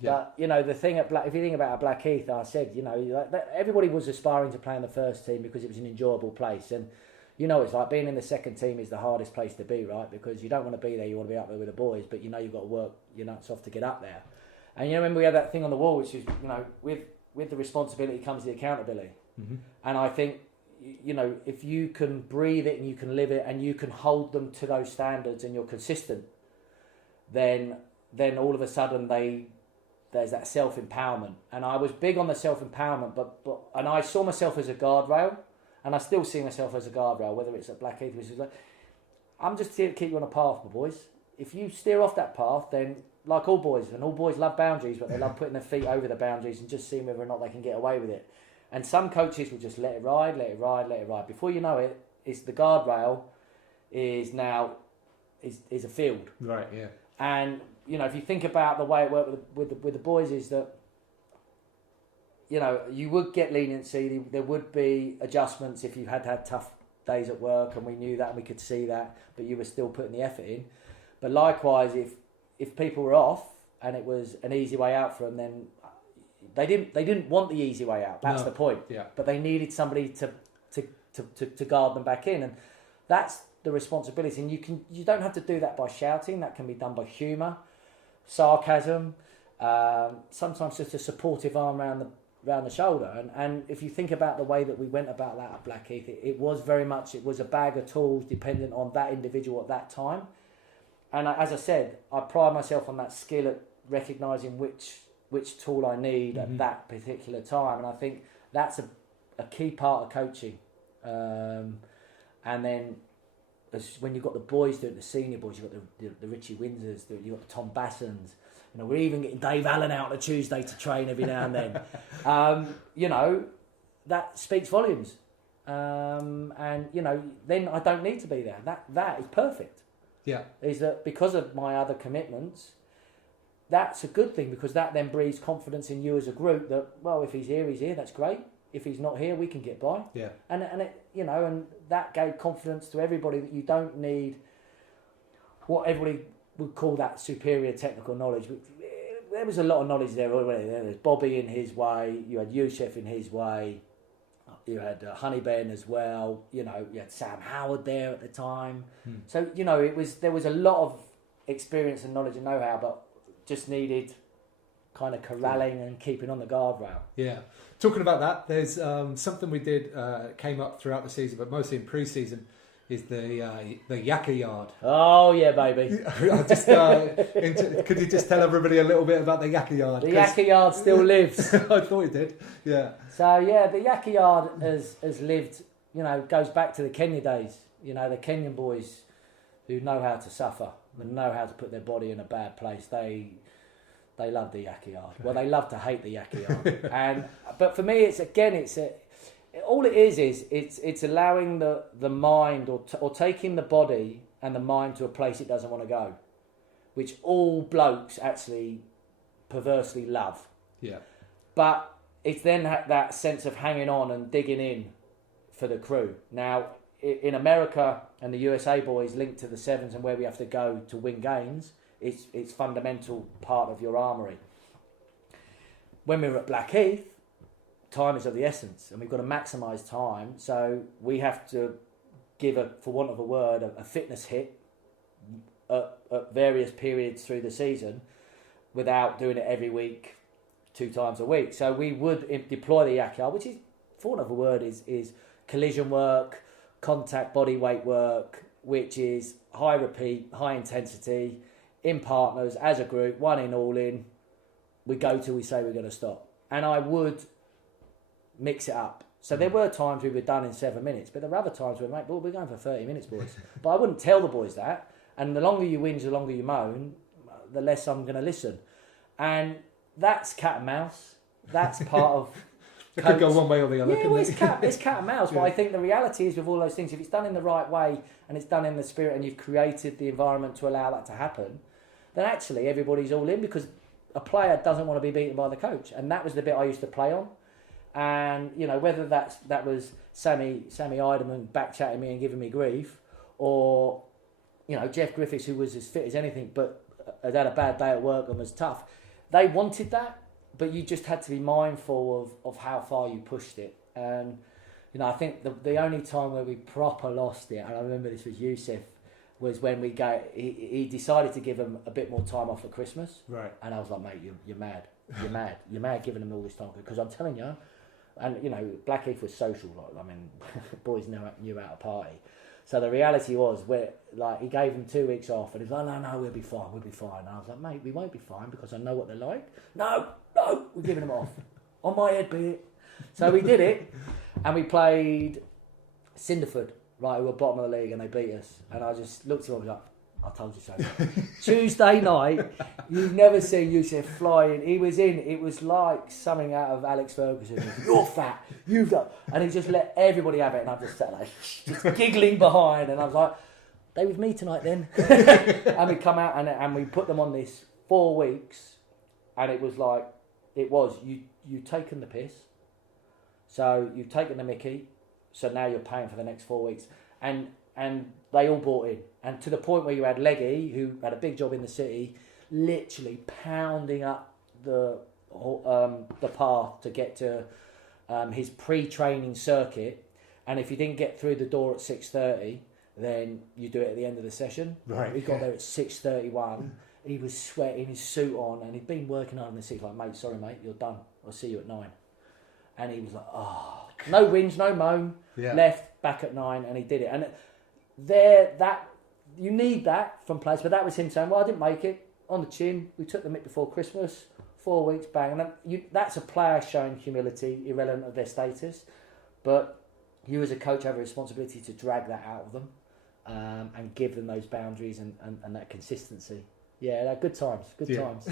Yeah. But, you know, the thing if you think about Blackheath, I said, you know, like, everybody was aspiring to play in the first team because it was an enjoyable place. And, you know, it's like being in the second team is the hardest place to be, right? Because you don't want to be there, you want to be up there with the boys, but you know you've got to work your nuts off to get up there. And you know, remember we had that thing on the wall, which is, you know, with the responsibility comes the accountability. Mm-hmm. And I think, you know, if you can breathe it and you can live it and you can hold them to those standards and you're consistent, then all of a sudden there's that self-empowerment. And I was big on the self-empowerment, but and I saw myself as a guardrail, and I still see myself as a guardrail, whether it's at Blackheath, which is like, I'm just here to keep you on a path, my boys. If you steer off that path, then like all boys, and all boys love boundaries, but they love putting their feet over the boundaries and just seeing whether or not they can get away with it. And some coaches will just let it ride. Before you know it, it's the guardrail is now is a field. Right, yeah. And you know, if you think about the way it worked with the boys, is that, you know, you would get leniency. There would be adjustments if you had tough days at work, and we knew that and we could see that, but you were still putting the effort in. But likewise, if people were off and it was an easy way out for them, then they didn't want the easy way out. That's the point. Yeah. But they needed somebody to guard them back in, and that's the responsibility. And you don't have to do that by shouting. That can be done by humour, sarcasm, sometimes just a supportive arm around the shoulder. And if you think about the way that we went about that at Blackheath, it was very much, it was a bag of tools dependent on that individual at that time. And as I said, I pride myself on that skill at recognising which tool I need at that particular time. And I think that's a key part of coaching. And then when you've got the boys doing it, the senior boys, you've got the Richie Windsors, you've got the Tom Bassons. You know, we're even getting Dave Allen out on a Tuesday to train every now and then. You know, that speaks volumes. And, you know, then I don't need to be there. That is perfect. Yeah. Is that because of my other commitments, that's a good thing, because that then breeds confidence in you as a group that, well, if he's here, that's great. If he's not here, we can get by. Yeah. And it, you know, and that gave confidence to everybody that you don't need what everybody would call that superior technical knowledge. There was a lot of knowledge there already. There was Bobby in his way, you had Youssef in his way, you had Honey Ben as well, you know, you had Sam Howard there at the time. So, you know, there was a lot of experience and knowledge and know-how, but just needed kind of corralling and keeping on the guardrail. Yeah. Talking about that, there's something we did, came up throughout the season, but mostly in pre-season, is the Yakka Yard. Oh, yeah, baby. Could you just tell everybody a little bit about the Yakka Yard? The Yakka Yard still lives. I thought it did, yeah. So, yeah, the Yakka Yard has lived, you know, goes back to the Kenya days. You know, the Kenyan boys who know how to suffer and know how to put their body in a bad place. They love the Yakka Yard. Well, they love to hate the Yakka Yard. But for me, all it is it's allowing the mind or taking the body and the mind to a place it doesn't want to go. which all blokes actually perversely love. Yeah. But it's then that sense of hanging on and digging in for the crew. Now, in America and the USA boys linked to the sevens and where we have to go to win games, it's fundamental part of your armoury. When we were at Blackheath, time is of the essence, and we've got to maximise time. So we have to give, for want of a word, a fitness hit at various periods through the season without doing it every week, 2 times a week. So we would deploy the yak yard, which is, for want of a word, is collision work, contact body weight work, which is high repeat, high intensity, in partners, as a group, one in, all in. We go till we say we're going to stop. And I would mix it up. So there were times we were done in 7 minutes, but there were other times where, mate, we're going for 30 minutes, boys. But I wouldn't tell the boys that. And the longer you whinge, the longer you moan, the less I'm going to listen. And that's cat and mouse. That's part of... It could go one way or the other. Yeah, well, it's cat and mouse. But I think the reality is with all those things, if it's done in the right way and it's done in the spirit and you've created the environment to allow that to happen, then actually everybody's all in, because a player doesn't want to be beaten by the coach. And that was the bit I used to play on. And, you know, whether that was Sammy Eiderman back-chatting me and giving me grief, or, you know, Jeff Griffiths, who was as fit as anything but had had a bad day at work and was tough, they wanted that. But you just had to be mindful of how far you pushed it. And, you know, I think the only time where we proper lost it, and I remember this was Yusuf, was when he decided to give him a bit more time off at Christmas. Right. And I was like, mate, you're mad. You're mad giving him all this time. Because I'm telling you, and, you know, Blackheath was social. Like, I mean, boys knew how to party. So the reality was, he gave them 2 weeks off, and he was like, no, we'll be fine. And I was like, mate, we won't be fine because I know what they're like. No, we're giving them off. On my head be it. So we did it, and we played Cinderford, right, who were bottom of the league, and they beat us. And I just looked at him and was like, I told you so. Tuesday night, you've never seen Yusuf flying. He was in. It was like something out of Alex Ferguson. You're fat. You've got... And he just let everybody have it. And I just sat like, just giggling behind. And I was like, they with me tonight then. And we come out and we put them on this 4 weeks. And it was like, you've taken the piss. So you've taken the mickey. So now you're paying for the next 4 weeks. And they all bought in. And to the point where you had Leggy, who had a big job in the city, literally pounding up the path to get to his pre-training circuit. And if you didn't get through the door at 6:30, then you do it at the end of the session. Right. He got there at 6:31. He was sweating, his suit on, and he'd been working hard in the city. Like, mate, sorry, mate, you're done. I'll see you at 9. And he was like, oh, no whinge, no moan. Yeah. Left, back at 9, and he did it. And you need that from players, but that was him saying, well, I didn't make it. On the chin, we took the mick before Christmas, 4 weeks, bang. And that's a player showing humility, irrelevant of their status. But you as a coach have a responsibility to drag that out of them and give them those boundaries and that consistency. Yeah, they're good times. Times.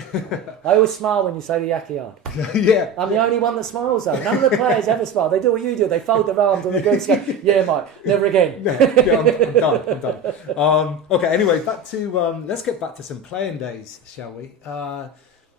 I always smile when you say the Yaki Yard. Yeah. I'm the only one that smiles though. None of the players ever smile. They do what you do. They fold their arms on the goods and go, yeah, mate, never again. Yeah, I'm done. Okay, anyway, let's get back to some playing days, shall we?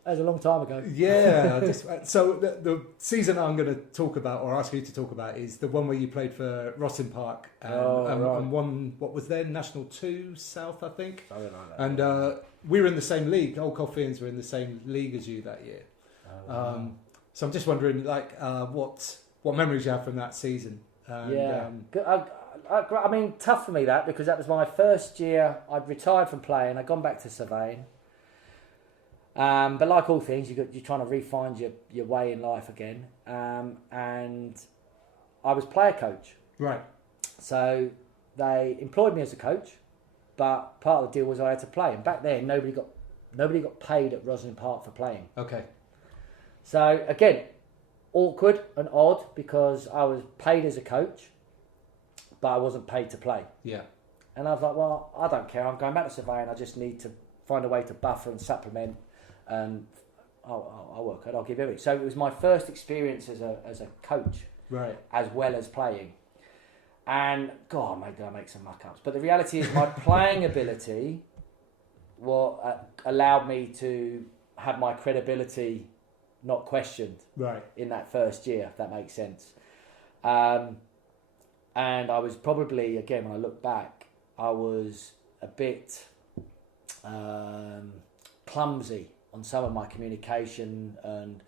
That was a long time ago. Yeah. So the season I'm going to talk about, or ask you to talk about, is the one where you played for Rossin Park and won, what was then National 2 South, I think. Something like that. And we were in the same league. Old Colfians were in the same league as you that year. So I'm just wondering, like, what memories you have from that season. And, I mean, tough for me that, because that was my first year. I'd retired from playing. I'd gone back to surveying. But like all things, you're trying to refine your way in life again. And I was player coach. Right. So they employed me as a coach, but part of the deal was I had to play. And back then, nobody got paid at Roslyn Park for playing. Okay. So again, awkward and odd, because I was paid as a coach, but I wasn't paid to play. Yeah. And I was like, well, I don't care. I'm going back to surveying. I just need to find a way to buffer and supplement. And I'll work it. I'll give everything. So it was my first experience as a coach, right, as well as playing. And God, mate, did I make some muck ups? But the reality is, my playing ability what allowed me to have my credibility not questioned in that first year, if that makes sense. And I was probably, again, when I look back, I was a bit clumsy on some of my communication and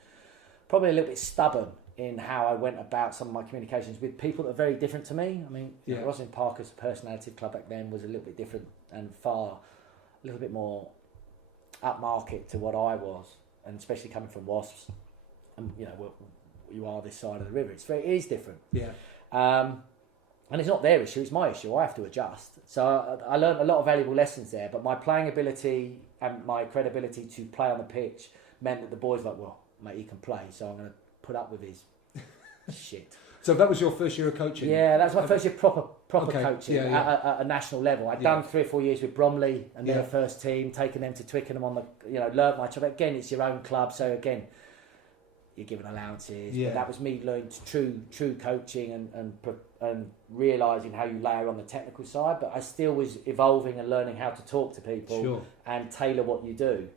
probably a little bit stubborn in how I went about some of my communications with people that are very different to me. I mean, Rosslyn Park as a personality club back then was a little bit different and a little bit more upmarket to what I was, and especially coming from Wasps, and you are this side of the river. It is different. Yeah. And it's not their issue; it's my issue. I have to adjust. So I learned a lot of valuable lessons there. But my playing ability and my credibility to play on the pitch meant that the boys were like, well, mate, he can play, so I'm going to put up with his shit. So that was your first year of coaching? Yeah, that's my first year proper coaching at a national level. I'd done 3 or 4 years with Bromley and their first team, taking them to Twickenham on the, learnt my job. Again, it's your own club, so again, you're given allowances. Yeah. But that was me learning true coaching and realising how you layer on the technical side. But I still was evolving and learning how to talk to people and tailor what you do.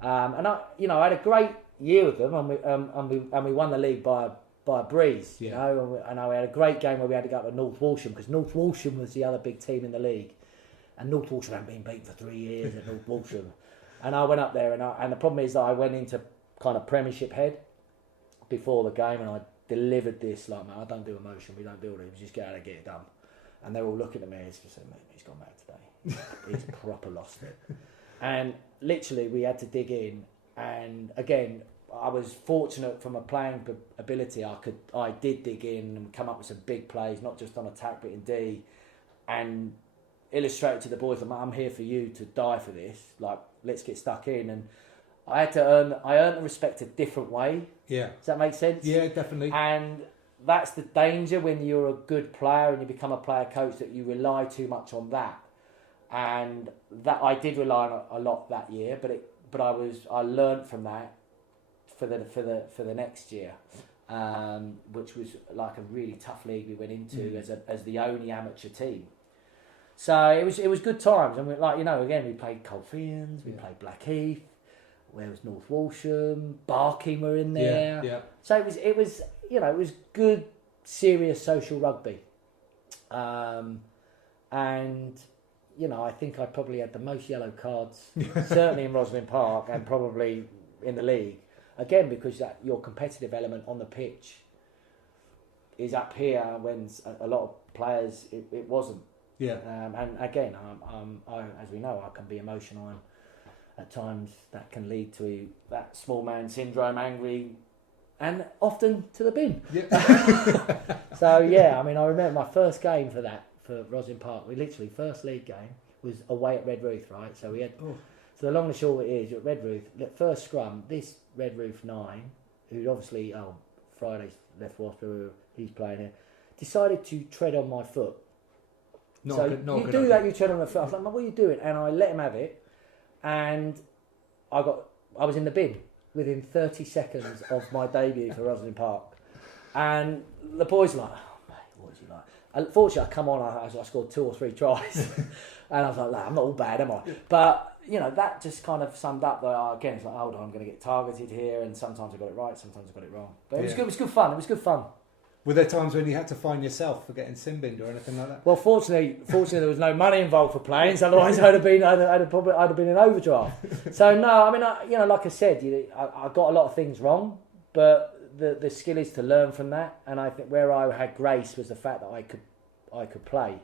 And I had a great year with them, and we won the league by a breeze, and we had a great game where we had to go up to North Walsham, because North Walsham was the other big team in the league, and North Walsham hadn't been beaten for 3 years at North Walsham, and I went up there, and the problem is that I went into kind of Premiership head before the game, and I delivered this like, man, I don't do emotion, we don't do it, just get out and get it done, and they're all looking at me and saying, mate, he's gone mad today, he's proper lost it, and literally we had to dig in, and again, I was fortunate from a playing ability. I did dig in and come up with some big plays, not just on attack but in D, and illustrate to the boys that I'm here for you to die for this. Like, let's get stuck in. And I had to earn the respect a different way. Yeah. Does that make sense? Yeah, definitely. And that's the danger when you're a good player and you become a player coach, that you rely too much on that. And that I did rely on a lot that year, but I learned from that for the next year, which was like a really tough league we went into as the only amateur team. So it was good times, and again we played Colfians, we played Blackheath, where was North Walsham, Barking were in there. Yeah. So it was good, serious social rugby, and I think I probably had the most yellow cards, certainly in Rosslyn Park and probably in the league. Again, because your competitive element on the pitch is up here, when a lot of players it wasn't. Yeah. And again, as we know, I can be emotional, and at times that can lead to that small man syndrome, angry, and often to the bin. Yeah. So I remember my first game for Rosslyn Park. We literally first league game was away at Red Roof, right? So we had. Oh. So the long and short is, you're at Red Roof, the first scrum, this Red Roof 9, who'd obviously, Friday's left Wasper, he's playing here, decided to tread on my foot. You tread on my foot. I was like, what are you doing? And I let him have it, and I was in the bin within 30 seconds of my debut for Rosslyn Park. And the boys were like, oh, mate, what is he like? Unfortunately, I come on, I scored 2 or 3 tries. And I was like, I'm not all bad, am I? But, that just kind of summed up that, again, it's like, hold on, I'm going to get targeted here, and sometimes I got it right, sometimes I got it wrong. But it was good. It was good fun. Were there times when you had to fine yourself for getting sin binned or anything like that? Well, fortunately, there was no money involved for playing, so otherwise I'd have been in overdraft. So no, like I said, I got a lot of things wrong, but the skill is to learn from that, and I think where I had grace was the fact that I could play,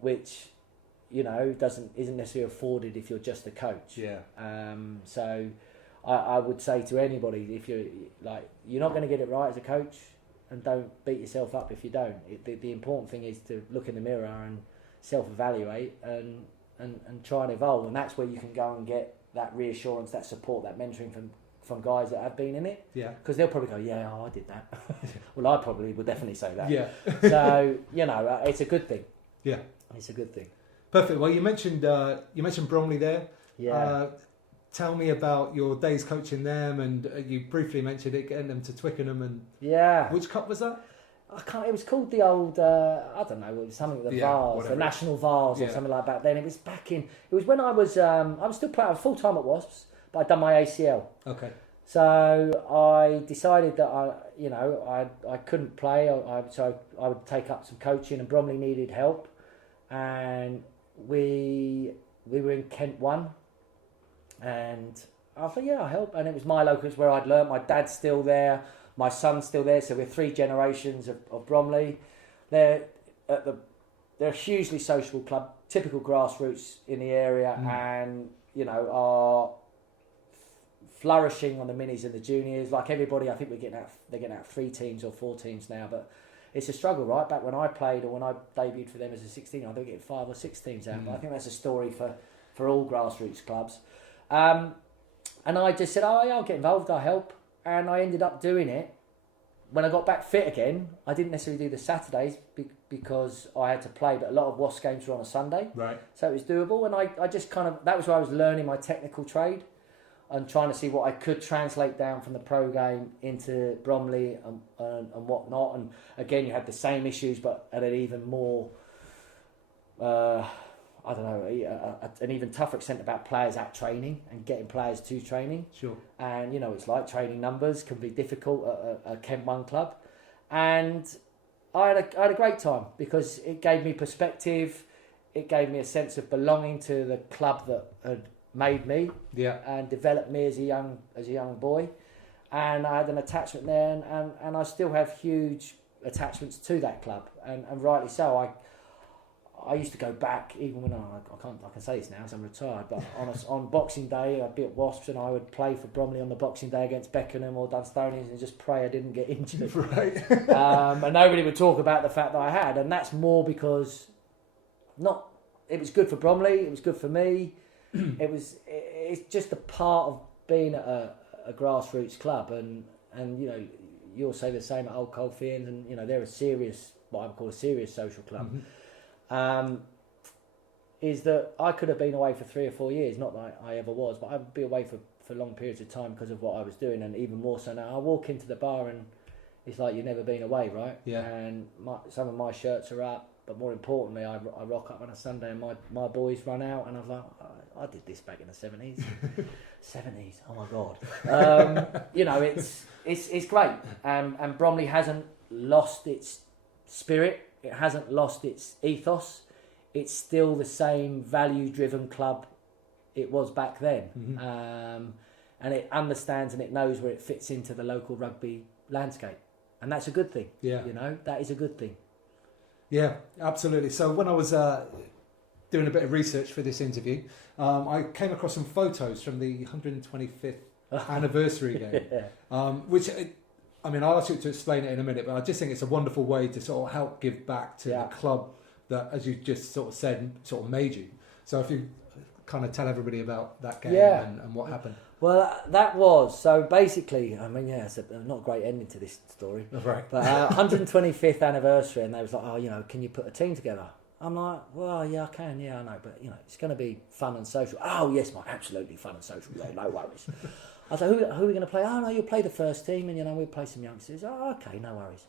which isn't necessarily afforded if you're just a coach. Yeah. So I would say to anybody, if you're not going to get it right as a coach, and don't beat yourself up if you don't. The important thing is to look in the mirror and self-evaluate and try and evolve, and that's where you can go and get that reassurance, that support, that mentoring from guys that have been in it. Yeah. Because they'll probably go, I did that. Well, I probably would definitely say that. Yeah. So it's a good thing. Yeah. It's a good thing. Perfect. Well, you mentioned Bromley there. Yeah. Tell me about your days coaching them, and you briefly mentioned it, getting them to Twickenham, and yeah. Which cup was that? I can't. It was called the old. I don't know. It was something. The Vars, the National Vars, or something like that. Then it was back in. It was when I was. I was still playing. I was full time at Wasps, but I'd done my ACL. Okay. So I decided that I couldn't play. So I would take up some coaching, and Bromley needed help, and we were in Kent 1, and I thought, I'll help. And it was my locals where I'd learnt. My dad's still there. My son's still there, so we're 3 generations of Bromley. They're a hugely sociable club, typical grassroots in the area, and are flourishing on the minis and the juniors. Like everybody, I think they're getting out 3 teams or 4 teams now, but it's a struggle, right? Back when I played or when I debuted for them as a 16, I think we get 5 or 6 teams out. But I think that's a story for all grassroots clubs. And I just said, I'll get involved, I'll help. And I ended up doing it. When I got back fit again, I didn't necessarily do the Saturdays because I had to play, but a lot of Wasps games were on a Sunday. Right. So it was doable. And I just that was where I was learning my technical trade and trying to see what I could translate down from the pro game into Bromley and whatnot. And again, you had the same issues, but at an even more... an even tougher extent about players at training and getting players to training. Sure. And, it's like training numbers can be difficult at a Kent 1 club. And I had a great time because it gave me perspective. It gave me a sense of belonging to the club that had made me and developed me as a young boy. And I had an attachment there, and I still have huge attachments to that club. And rightly so. I used to go back, even when I can say this now because I'm retired, but on Boxing Day, I'd be at Wasps and I would play for Bromley on the Boxing Day against Beckenham or Dunstonians and just pray I didn't get injured. Right. And nobody would talk about the fact that I had, and that's more because it was good for Bromley, it was good for me, it's just a part of being at a grassroots club, and you'll say the same at Old Coldfields, and they're what I would call a serious social club. Is that I could have been away for 3 or 4 years, not that I ever was, but I'd be away for long periods of time because of what I was doing, and even more so now. I walk into the bar and it's like you've never been away, right? Yeah. And some of my shirts are up, but more importantly, I rock up on a Sunday and my boys run out, and I was like, I did this back in the 70s. 70s, oh my God. It's great, and Bromley hasn't lost its spirit. It hasn't lost its ethos. It's still the same value-driven club it was back then. And it understands and it knows where it fits into the local rugby landscape. And that's a good thing. Yeah. That is a good thing. Yeah, absolutely. So when I was doing a bit of research for this interview, I came across some photos from the 125th anniversary game, which... I'll ask you to explain it in a minute, but I just think it's a wonderful way to sort of help give back to the club that, as you just sort of said, sort of made you. So if you kind of tell everybody about that game and what happened. Well, that was, so basically, it's not a great ending to this story. Right. But 125th anniversary, and they was like, can you put a team together? I'm like, well, yeah, I can, I know, but, it's going to be fun and social. Oh, yes, mate, absolutely fun and social, no worries. I was like, who are we going to play? Oh, no, you'll play the first team and, we'll play some youngsters. Oh, okay, no worries.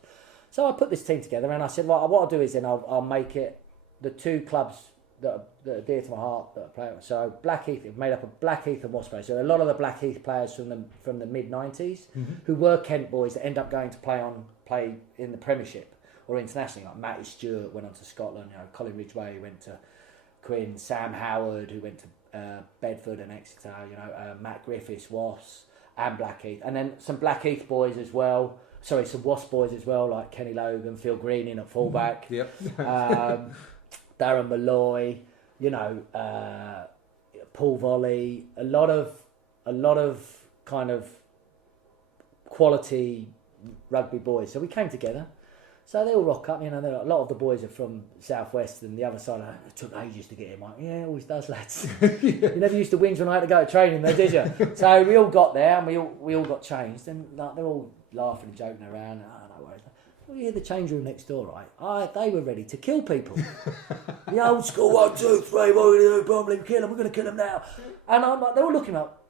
So I put this team together and I said, well, what I'll do is then I'll make it the 2 clubs that are dear to my heart that I play with. So Blackheath, made up of Blackheath and Wasps. So a lot of the Blackheath players from the mid-90s who were Kent boys that end up going to play in the Premiership or internationally, like Matty Stewart went on to Scotland, Colin Ridgway went to Quinn, Sam Howard who went to Bedford and Exeter, Matt Griffiths, Wasps and Blackheath, and then some Blackheath boys as well. Sorry, some Wasp boys as well, like Kenny Logan, Phil Greening at fullback, Darren Malloy, Paul Volley, a lot of kind of quality rugby boys. So we came together. So they all rock up, a lot of the boys are from South West and the other side. It took ages to get him. Like, yeah, it always does, lads. You never used to whinge when I had to go to training though, did you? So we all got there and we all got changed, and they're all laughing and joking around. No worries. We hear the change room next door, right? They were ready to kill people. The old school 1, 2, 3. What are we going to do? Probably kill them. We're going to kill them now. And I'm like, they're all looking up.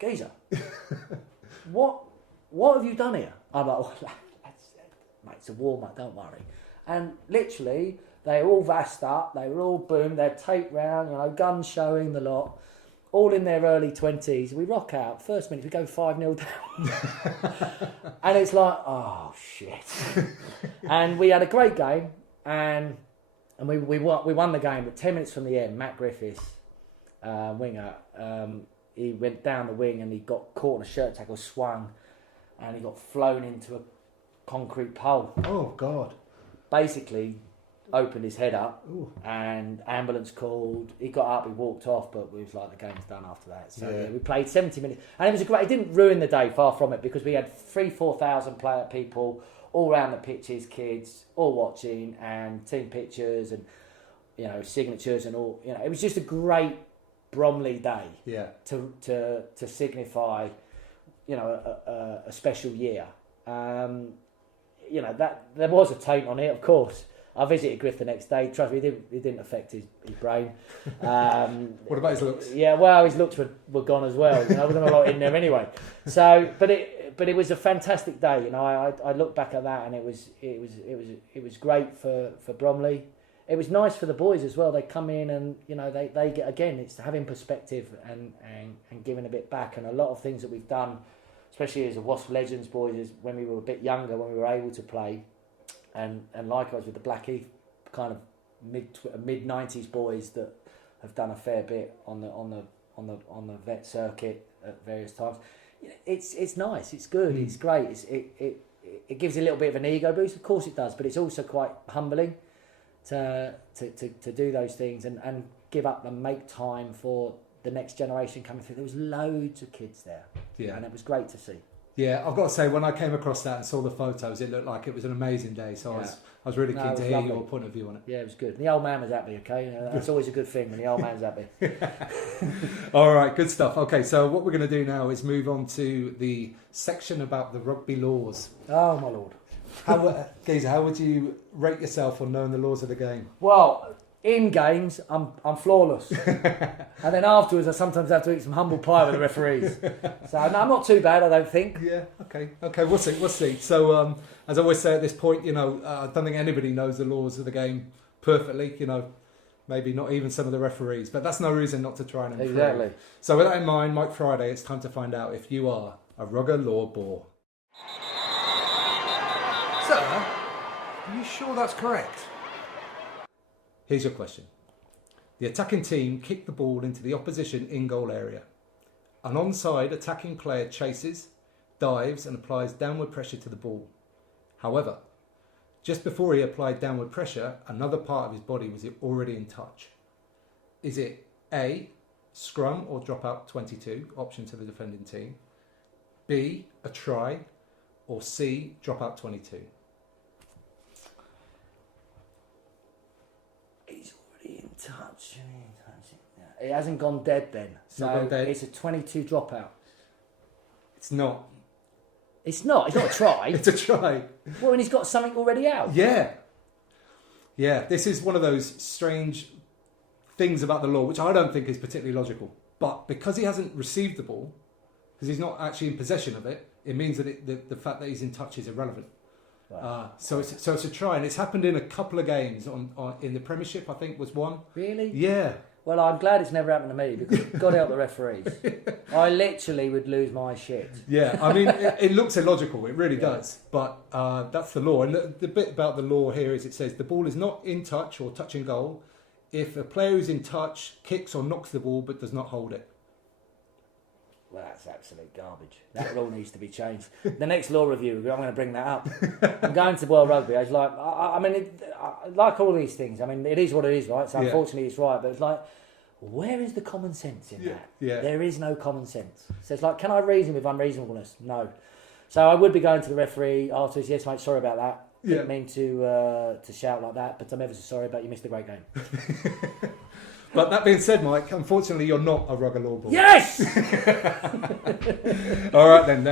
Geezer, what have you done here? I'm like, mate, it's a warm-up, don't worry. And literally, they were all vassed up, they were all boom, they're taped round, guns showing, the lot, all in their early 20s. We rock out, first minute, we go 5-0 down. And it's like, oh, shit. And we had a great game, and we won the game, but 10 minutes from the end, Matt Griffiths, winger, he went down the wing and he got caught in a shirt tackle, swung, and he got flown into a concrete pole. Oh, God. Basically, opened his head up. Ooh. And ambulance called. He got up, he walked off, but we was like, the game's done after that. So yeah, we played 70 minutes. And it was it didn't ruin the day, far from it, because we had 4,000 people all around the pitches, kids, all watching, and team pictures and, signatures and all. It was just a great Bromley day. Yeah. To signify, a special year. That there was a taint on it, of course. I visited Griff the next day. Trust me, it didn't affect his brain. What about his looks? Yeah, well, his looks were gone as well. There wasn't a lot in there anyway. So, but it was a fantastic day. I look back at that, and it was great for Bromley. It was nice for the boys as well. They come in and they get, again, it's having perspective and giving a bit back. And a lot of things that we've done, especially as a Wasp Legends boys, is when we were a bit younger, when we were able to play, and likewise with the Blackheath kind of mid 90s boys that have done a fair bit on the vet circuit at various times. It's nice, it's good, it's great. It gives you a little bit of an ego boost, of course it does, but it's also quite humbling to do those things and give up and make time for the next generation coming through. There was loads of kids there, and it was great to see. Yeah, I've got to say, when I came across that and saw the photos, it looked like it was an amazing day. So I was really keen to hear your point of view on it. Yeah, it was good. And the old man was happy, okay? That's always a good thing when the old man's happy. All right, good stuff. Okay, so what we're going to do now is move on to the section about the rugby laws. Oh, my Lord. Geezer, how would you rate yourself on knowing the laws of the game? Well, in games, I'm flawless. And then afterwards, I sometimes have to eat some humble pie with the referees. So, no, I'm not too bad, I don't think. Yeah, okay, we'll see. So, as I always say at this point, I don't think anybody knows the laws of the game perfectly, maybe not even some of the referees, but that's no reason not to try and improve. Exactly. So with that in mind, Mike Friday, it's time to find out if you are a rugger law bore. Sir, are you sure that's correct? Here's your question. The attacking team kick the ball into the opposition in-goal area. An onside attacking player chases, dives and applies downward pressure to the ball. However, just before he applied downward pressure, another part of his body was already in touch. Is it A, scrum or drop out 22, option to the defending team, B, a try, or C, drop out 22? Touch. It hasn't gone dead then. So it's a 22 dropout. It's not. It's not a try. It's a try. Well, and he's got something already out. Yeah. This is one of those strange things about the law, which I don't think is particularly logical. But because he hasn't received the ball, because he's not actually in possession of it, it means that the fact that he's in touch is irrelevant. Right. So it's a try, and it's happened in a couple of games on in the Premiership. I think was one. Really? Yeah. Well, I'm glad it's never happened to me, because God help the referees. I literally would lose my shit. Yeah, I mean, it looks illogical. It really does. But that's the law. And the bit about the law here is it says the ball is not in touch or touching goal if a player who's in touch kicks or knocks the ball but does not hold it. Well, that's absolute garbage. That rule needs to be changed. The next law review, I'm going to bring that up. I'm going to World Rugby. I was like, like all these things. I mean, it is what it is, right? So unfortunately, it's right. But it's like, where is the common sense in that? Yeah. There is no common sense. So it's like, can I reason with unreasonableness? No. So I would be going to the referee afterwards. Yes, mate. Sorry about that. Didn't mean to shout like that. But I'm ever so sorry. But you missed a great game. But that being said, Mike, unfortunately, you're not a rugger law ball. Yes! All right, then.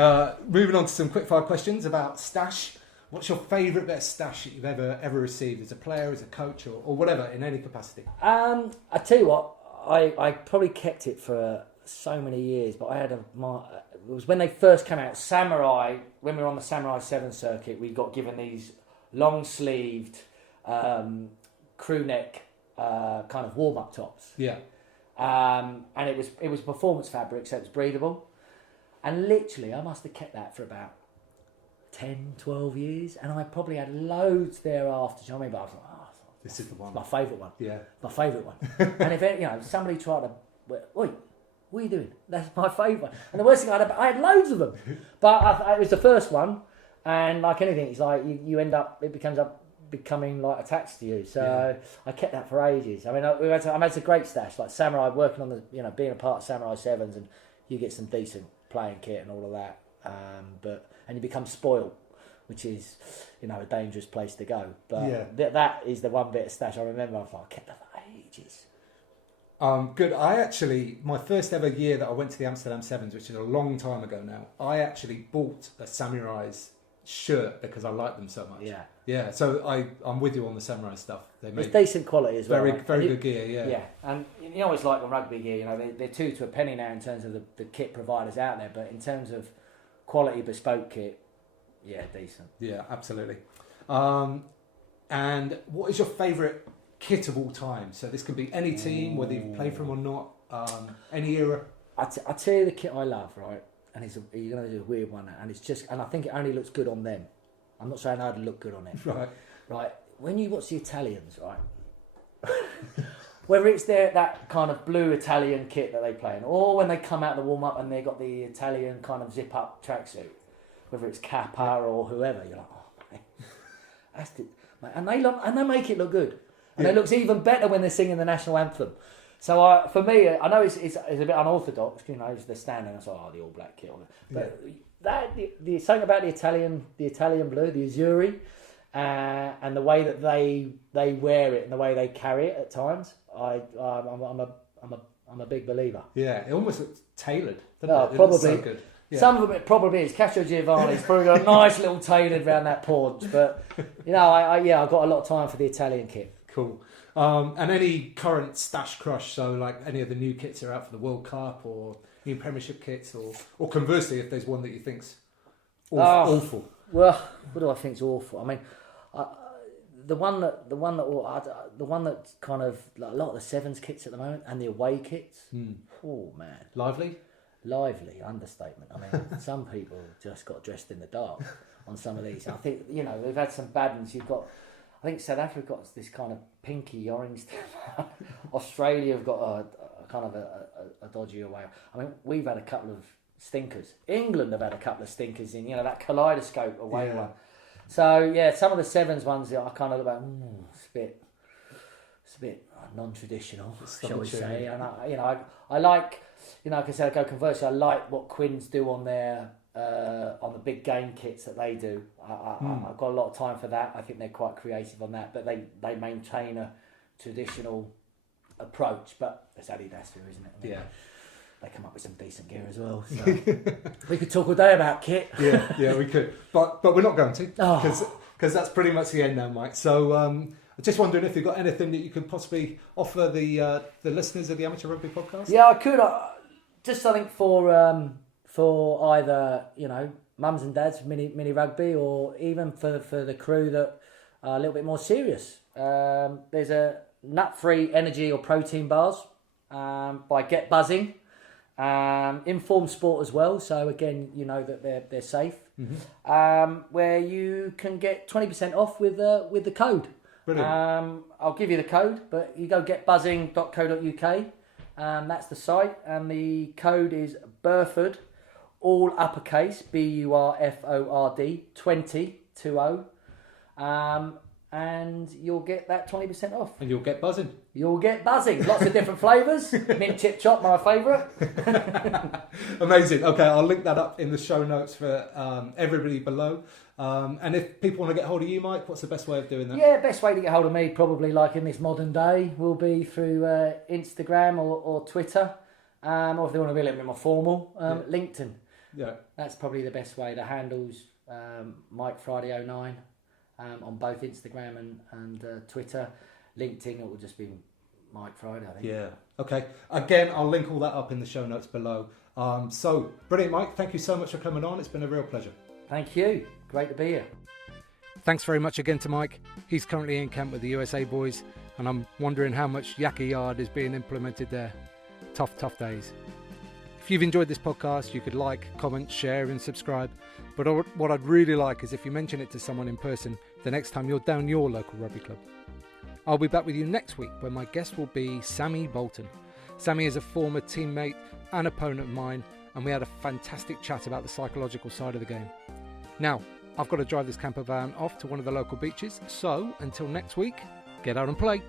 Moving on to some quickfire questions about stash. What's your favourite bit of stash that you've ever received as a player, as a coach, or whatever, in any capacity? I tell you what, I probably kept it for so many years, but I had it was when they first came out, Samurai, when we were on the Samurai 7 circuit, we got given these long sleeved, crew neck kind of warm up tops. Yeah. And it was performance fabric, so it was breathable. And literally, I must have kept that for about 10, 12 years, and I probably had loads thereafter. Do you know what I mean? But I was like, This is the one. my favourite one. Yeah. My favourite one. And if somebody tried to, oi, what are you doing? That's my favourite one. And the worst thing, I had loads of them, but it was the first one, and like anything, it's like you end up, it becomes becoming like attached to you. So I kept that for ages. I mean, I made a great stash, like Samurai, working on the, being a part of Samurai 7s, and you get some decent playing kit and all of that. And you become spoiled, which is, a dangerous place to go. But that is the one bit of stash I remember. I kept that for ages. Good. My first ever year that I went to the Amsterdam Sevens, which is a long time ago now, I actually bought a Samurai's shirt because I liked them so much. Yeah. Yeah. So I'm with you on the Samurai stuff. It's decent quality as well. Very good gear. Yeah. Yeah, and it's like on rugby gear. They're two to a penny now in terms of the kit providers out there, but in terms of quality bespoke kit, yeah, decent. Yeah, absolutely. And what is your favourite kit of all time? So this could be any team, whether you've played for them or not, any era. I tell you the kit I love, right? And you're going to do a weird one, and I think it only looks good on them. I'm not saying I'd look good on it. Right. When you watch the Italians, right? Whether it's that kind of blue Italian kit that they play in, or when they come out the warm up and they got the Italian kind of zip up tracksuit, whether it's Kappa or whoever, you're like, oh man, that's it. And they make it look good, and it looks even better when they're singing the national anthem. So for me, I know it's a bit unorthodox, it's the standing. I thought, the all black kit, but the something about the Italian blue, the Azzurri, and the way that they wear it and the way they carry it at times, I'm a big believer. Yeah, it almost looks tailored. Probably. It looks so good. Yeah. Some of it probably is. Castro Giovanni's probably got a nice little tailored around that paunch, but I've got a lot of time for the Italian kit. Cool. And any current stash crush? So like any of the new kits that are out for the World Cup or new Premiership kits, or conversely, if there's one that you think's awful. Well, what do I think's awful? I mean, the one that kind of like a lot of the sevens kits at the moment and the away kits. Oh man, lively, understatement. I mean, some people just got dressed in the dark on some of these. I think we've had some bad ones. I think South Africa got this kind of pinky orange. Australia have got a kind of a dodgy away. I mean, we've had a couple of stinkers. England have had a couple of stinkers in that kaleidoscope away one. So some of the sevens ones I kind of look about. It's a bit non-traditional, shall we say? And I like, like I said, I go conversely. I like what Quins do on their on the big game kits that they do. I've got a lot of time for that. I think they're quite creative on that, but they maintain a traditional approach. But it's Adidas, isn't it? I mean, they come up with some decent gear as well. So. We could talk all day about kit. Yeah, we could, but we're not going to because that's pretty much the end now, Mike. So I'm just wondering if you've got anything that you could possibly offer the listeners of the Amateur Rugby Podcast. Yeah, I could. Just something for either mums and dads, mini rugby, or even for the crew that are a little bit more serious. There's a nut-free energy or protein bars by Get Buzzing. Informed Sport as well, so again that they're safe. Where you can get 20% off with the code. Brilliant. I'll give you the code, but you go getbuzzing.co.uk. That's the site, and the code is Burford, all uppercase, BURFORD 20. And you'll get that 20% off. And you'll get buzzing. Lots of different flavours. Mint chip chop, my favourite. Amazing. Okay, I'll link that up in the show notes for everybody below. And if people want to get hold of you, Mike, what's the best way of doing that? Yeah, best way to get hold of me, probably like in this modern day, will be through Instagram or Twitter. Or if they want to be a little bit more formal, LinkedIn. Yeah. That's probably the best way. The handle's Mike Friday09. On both Instagram and Twitter. LinkedIn, it will just be Mike Friday, I think. Yeah. Okay. Again, I'll link all that up in the show notes below. So, brilliant, Mike. Thank you so much for coming on. It's been a real pleasure. Thank you. Great to be here. Thanks very much again to Mike. He's currently in camp with the USA boys, and I'm wondering how much Yakka Yard is being implemented there. Tough days. If you've enjoyed this podcast, you could like, comment, share and subscribe. But what I'd really like is if you mention it to someone in person the next time you're down your local rugby club. I'll be back with you next week where my guest will be Sammy Bolton. Sammy is a former teammate and opponent of mine, and we had a fantastic chat about the psychological side of the game. Now, I've got to drive this camper van off to one of the local beaches, so until next week, get out and play.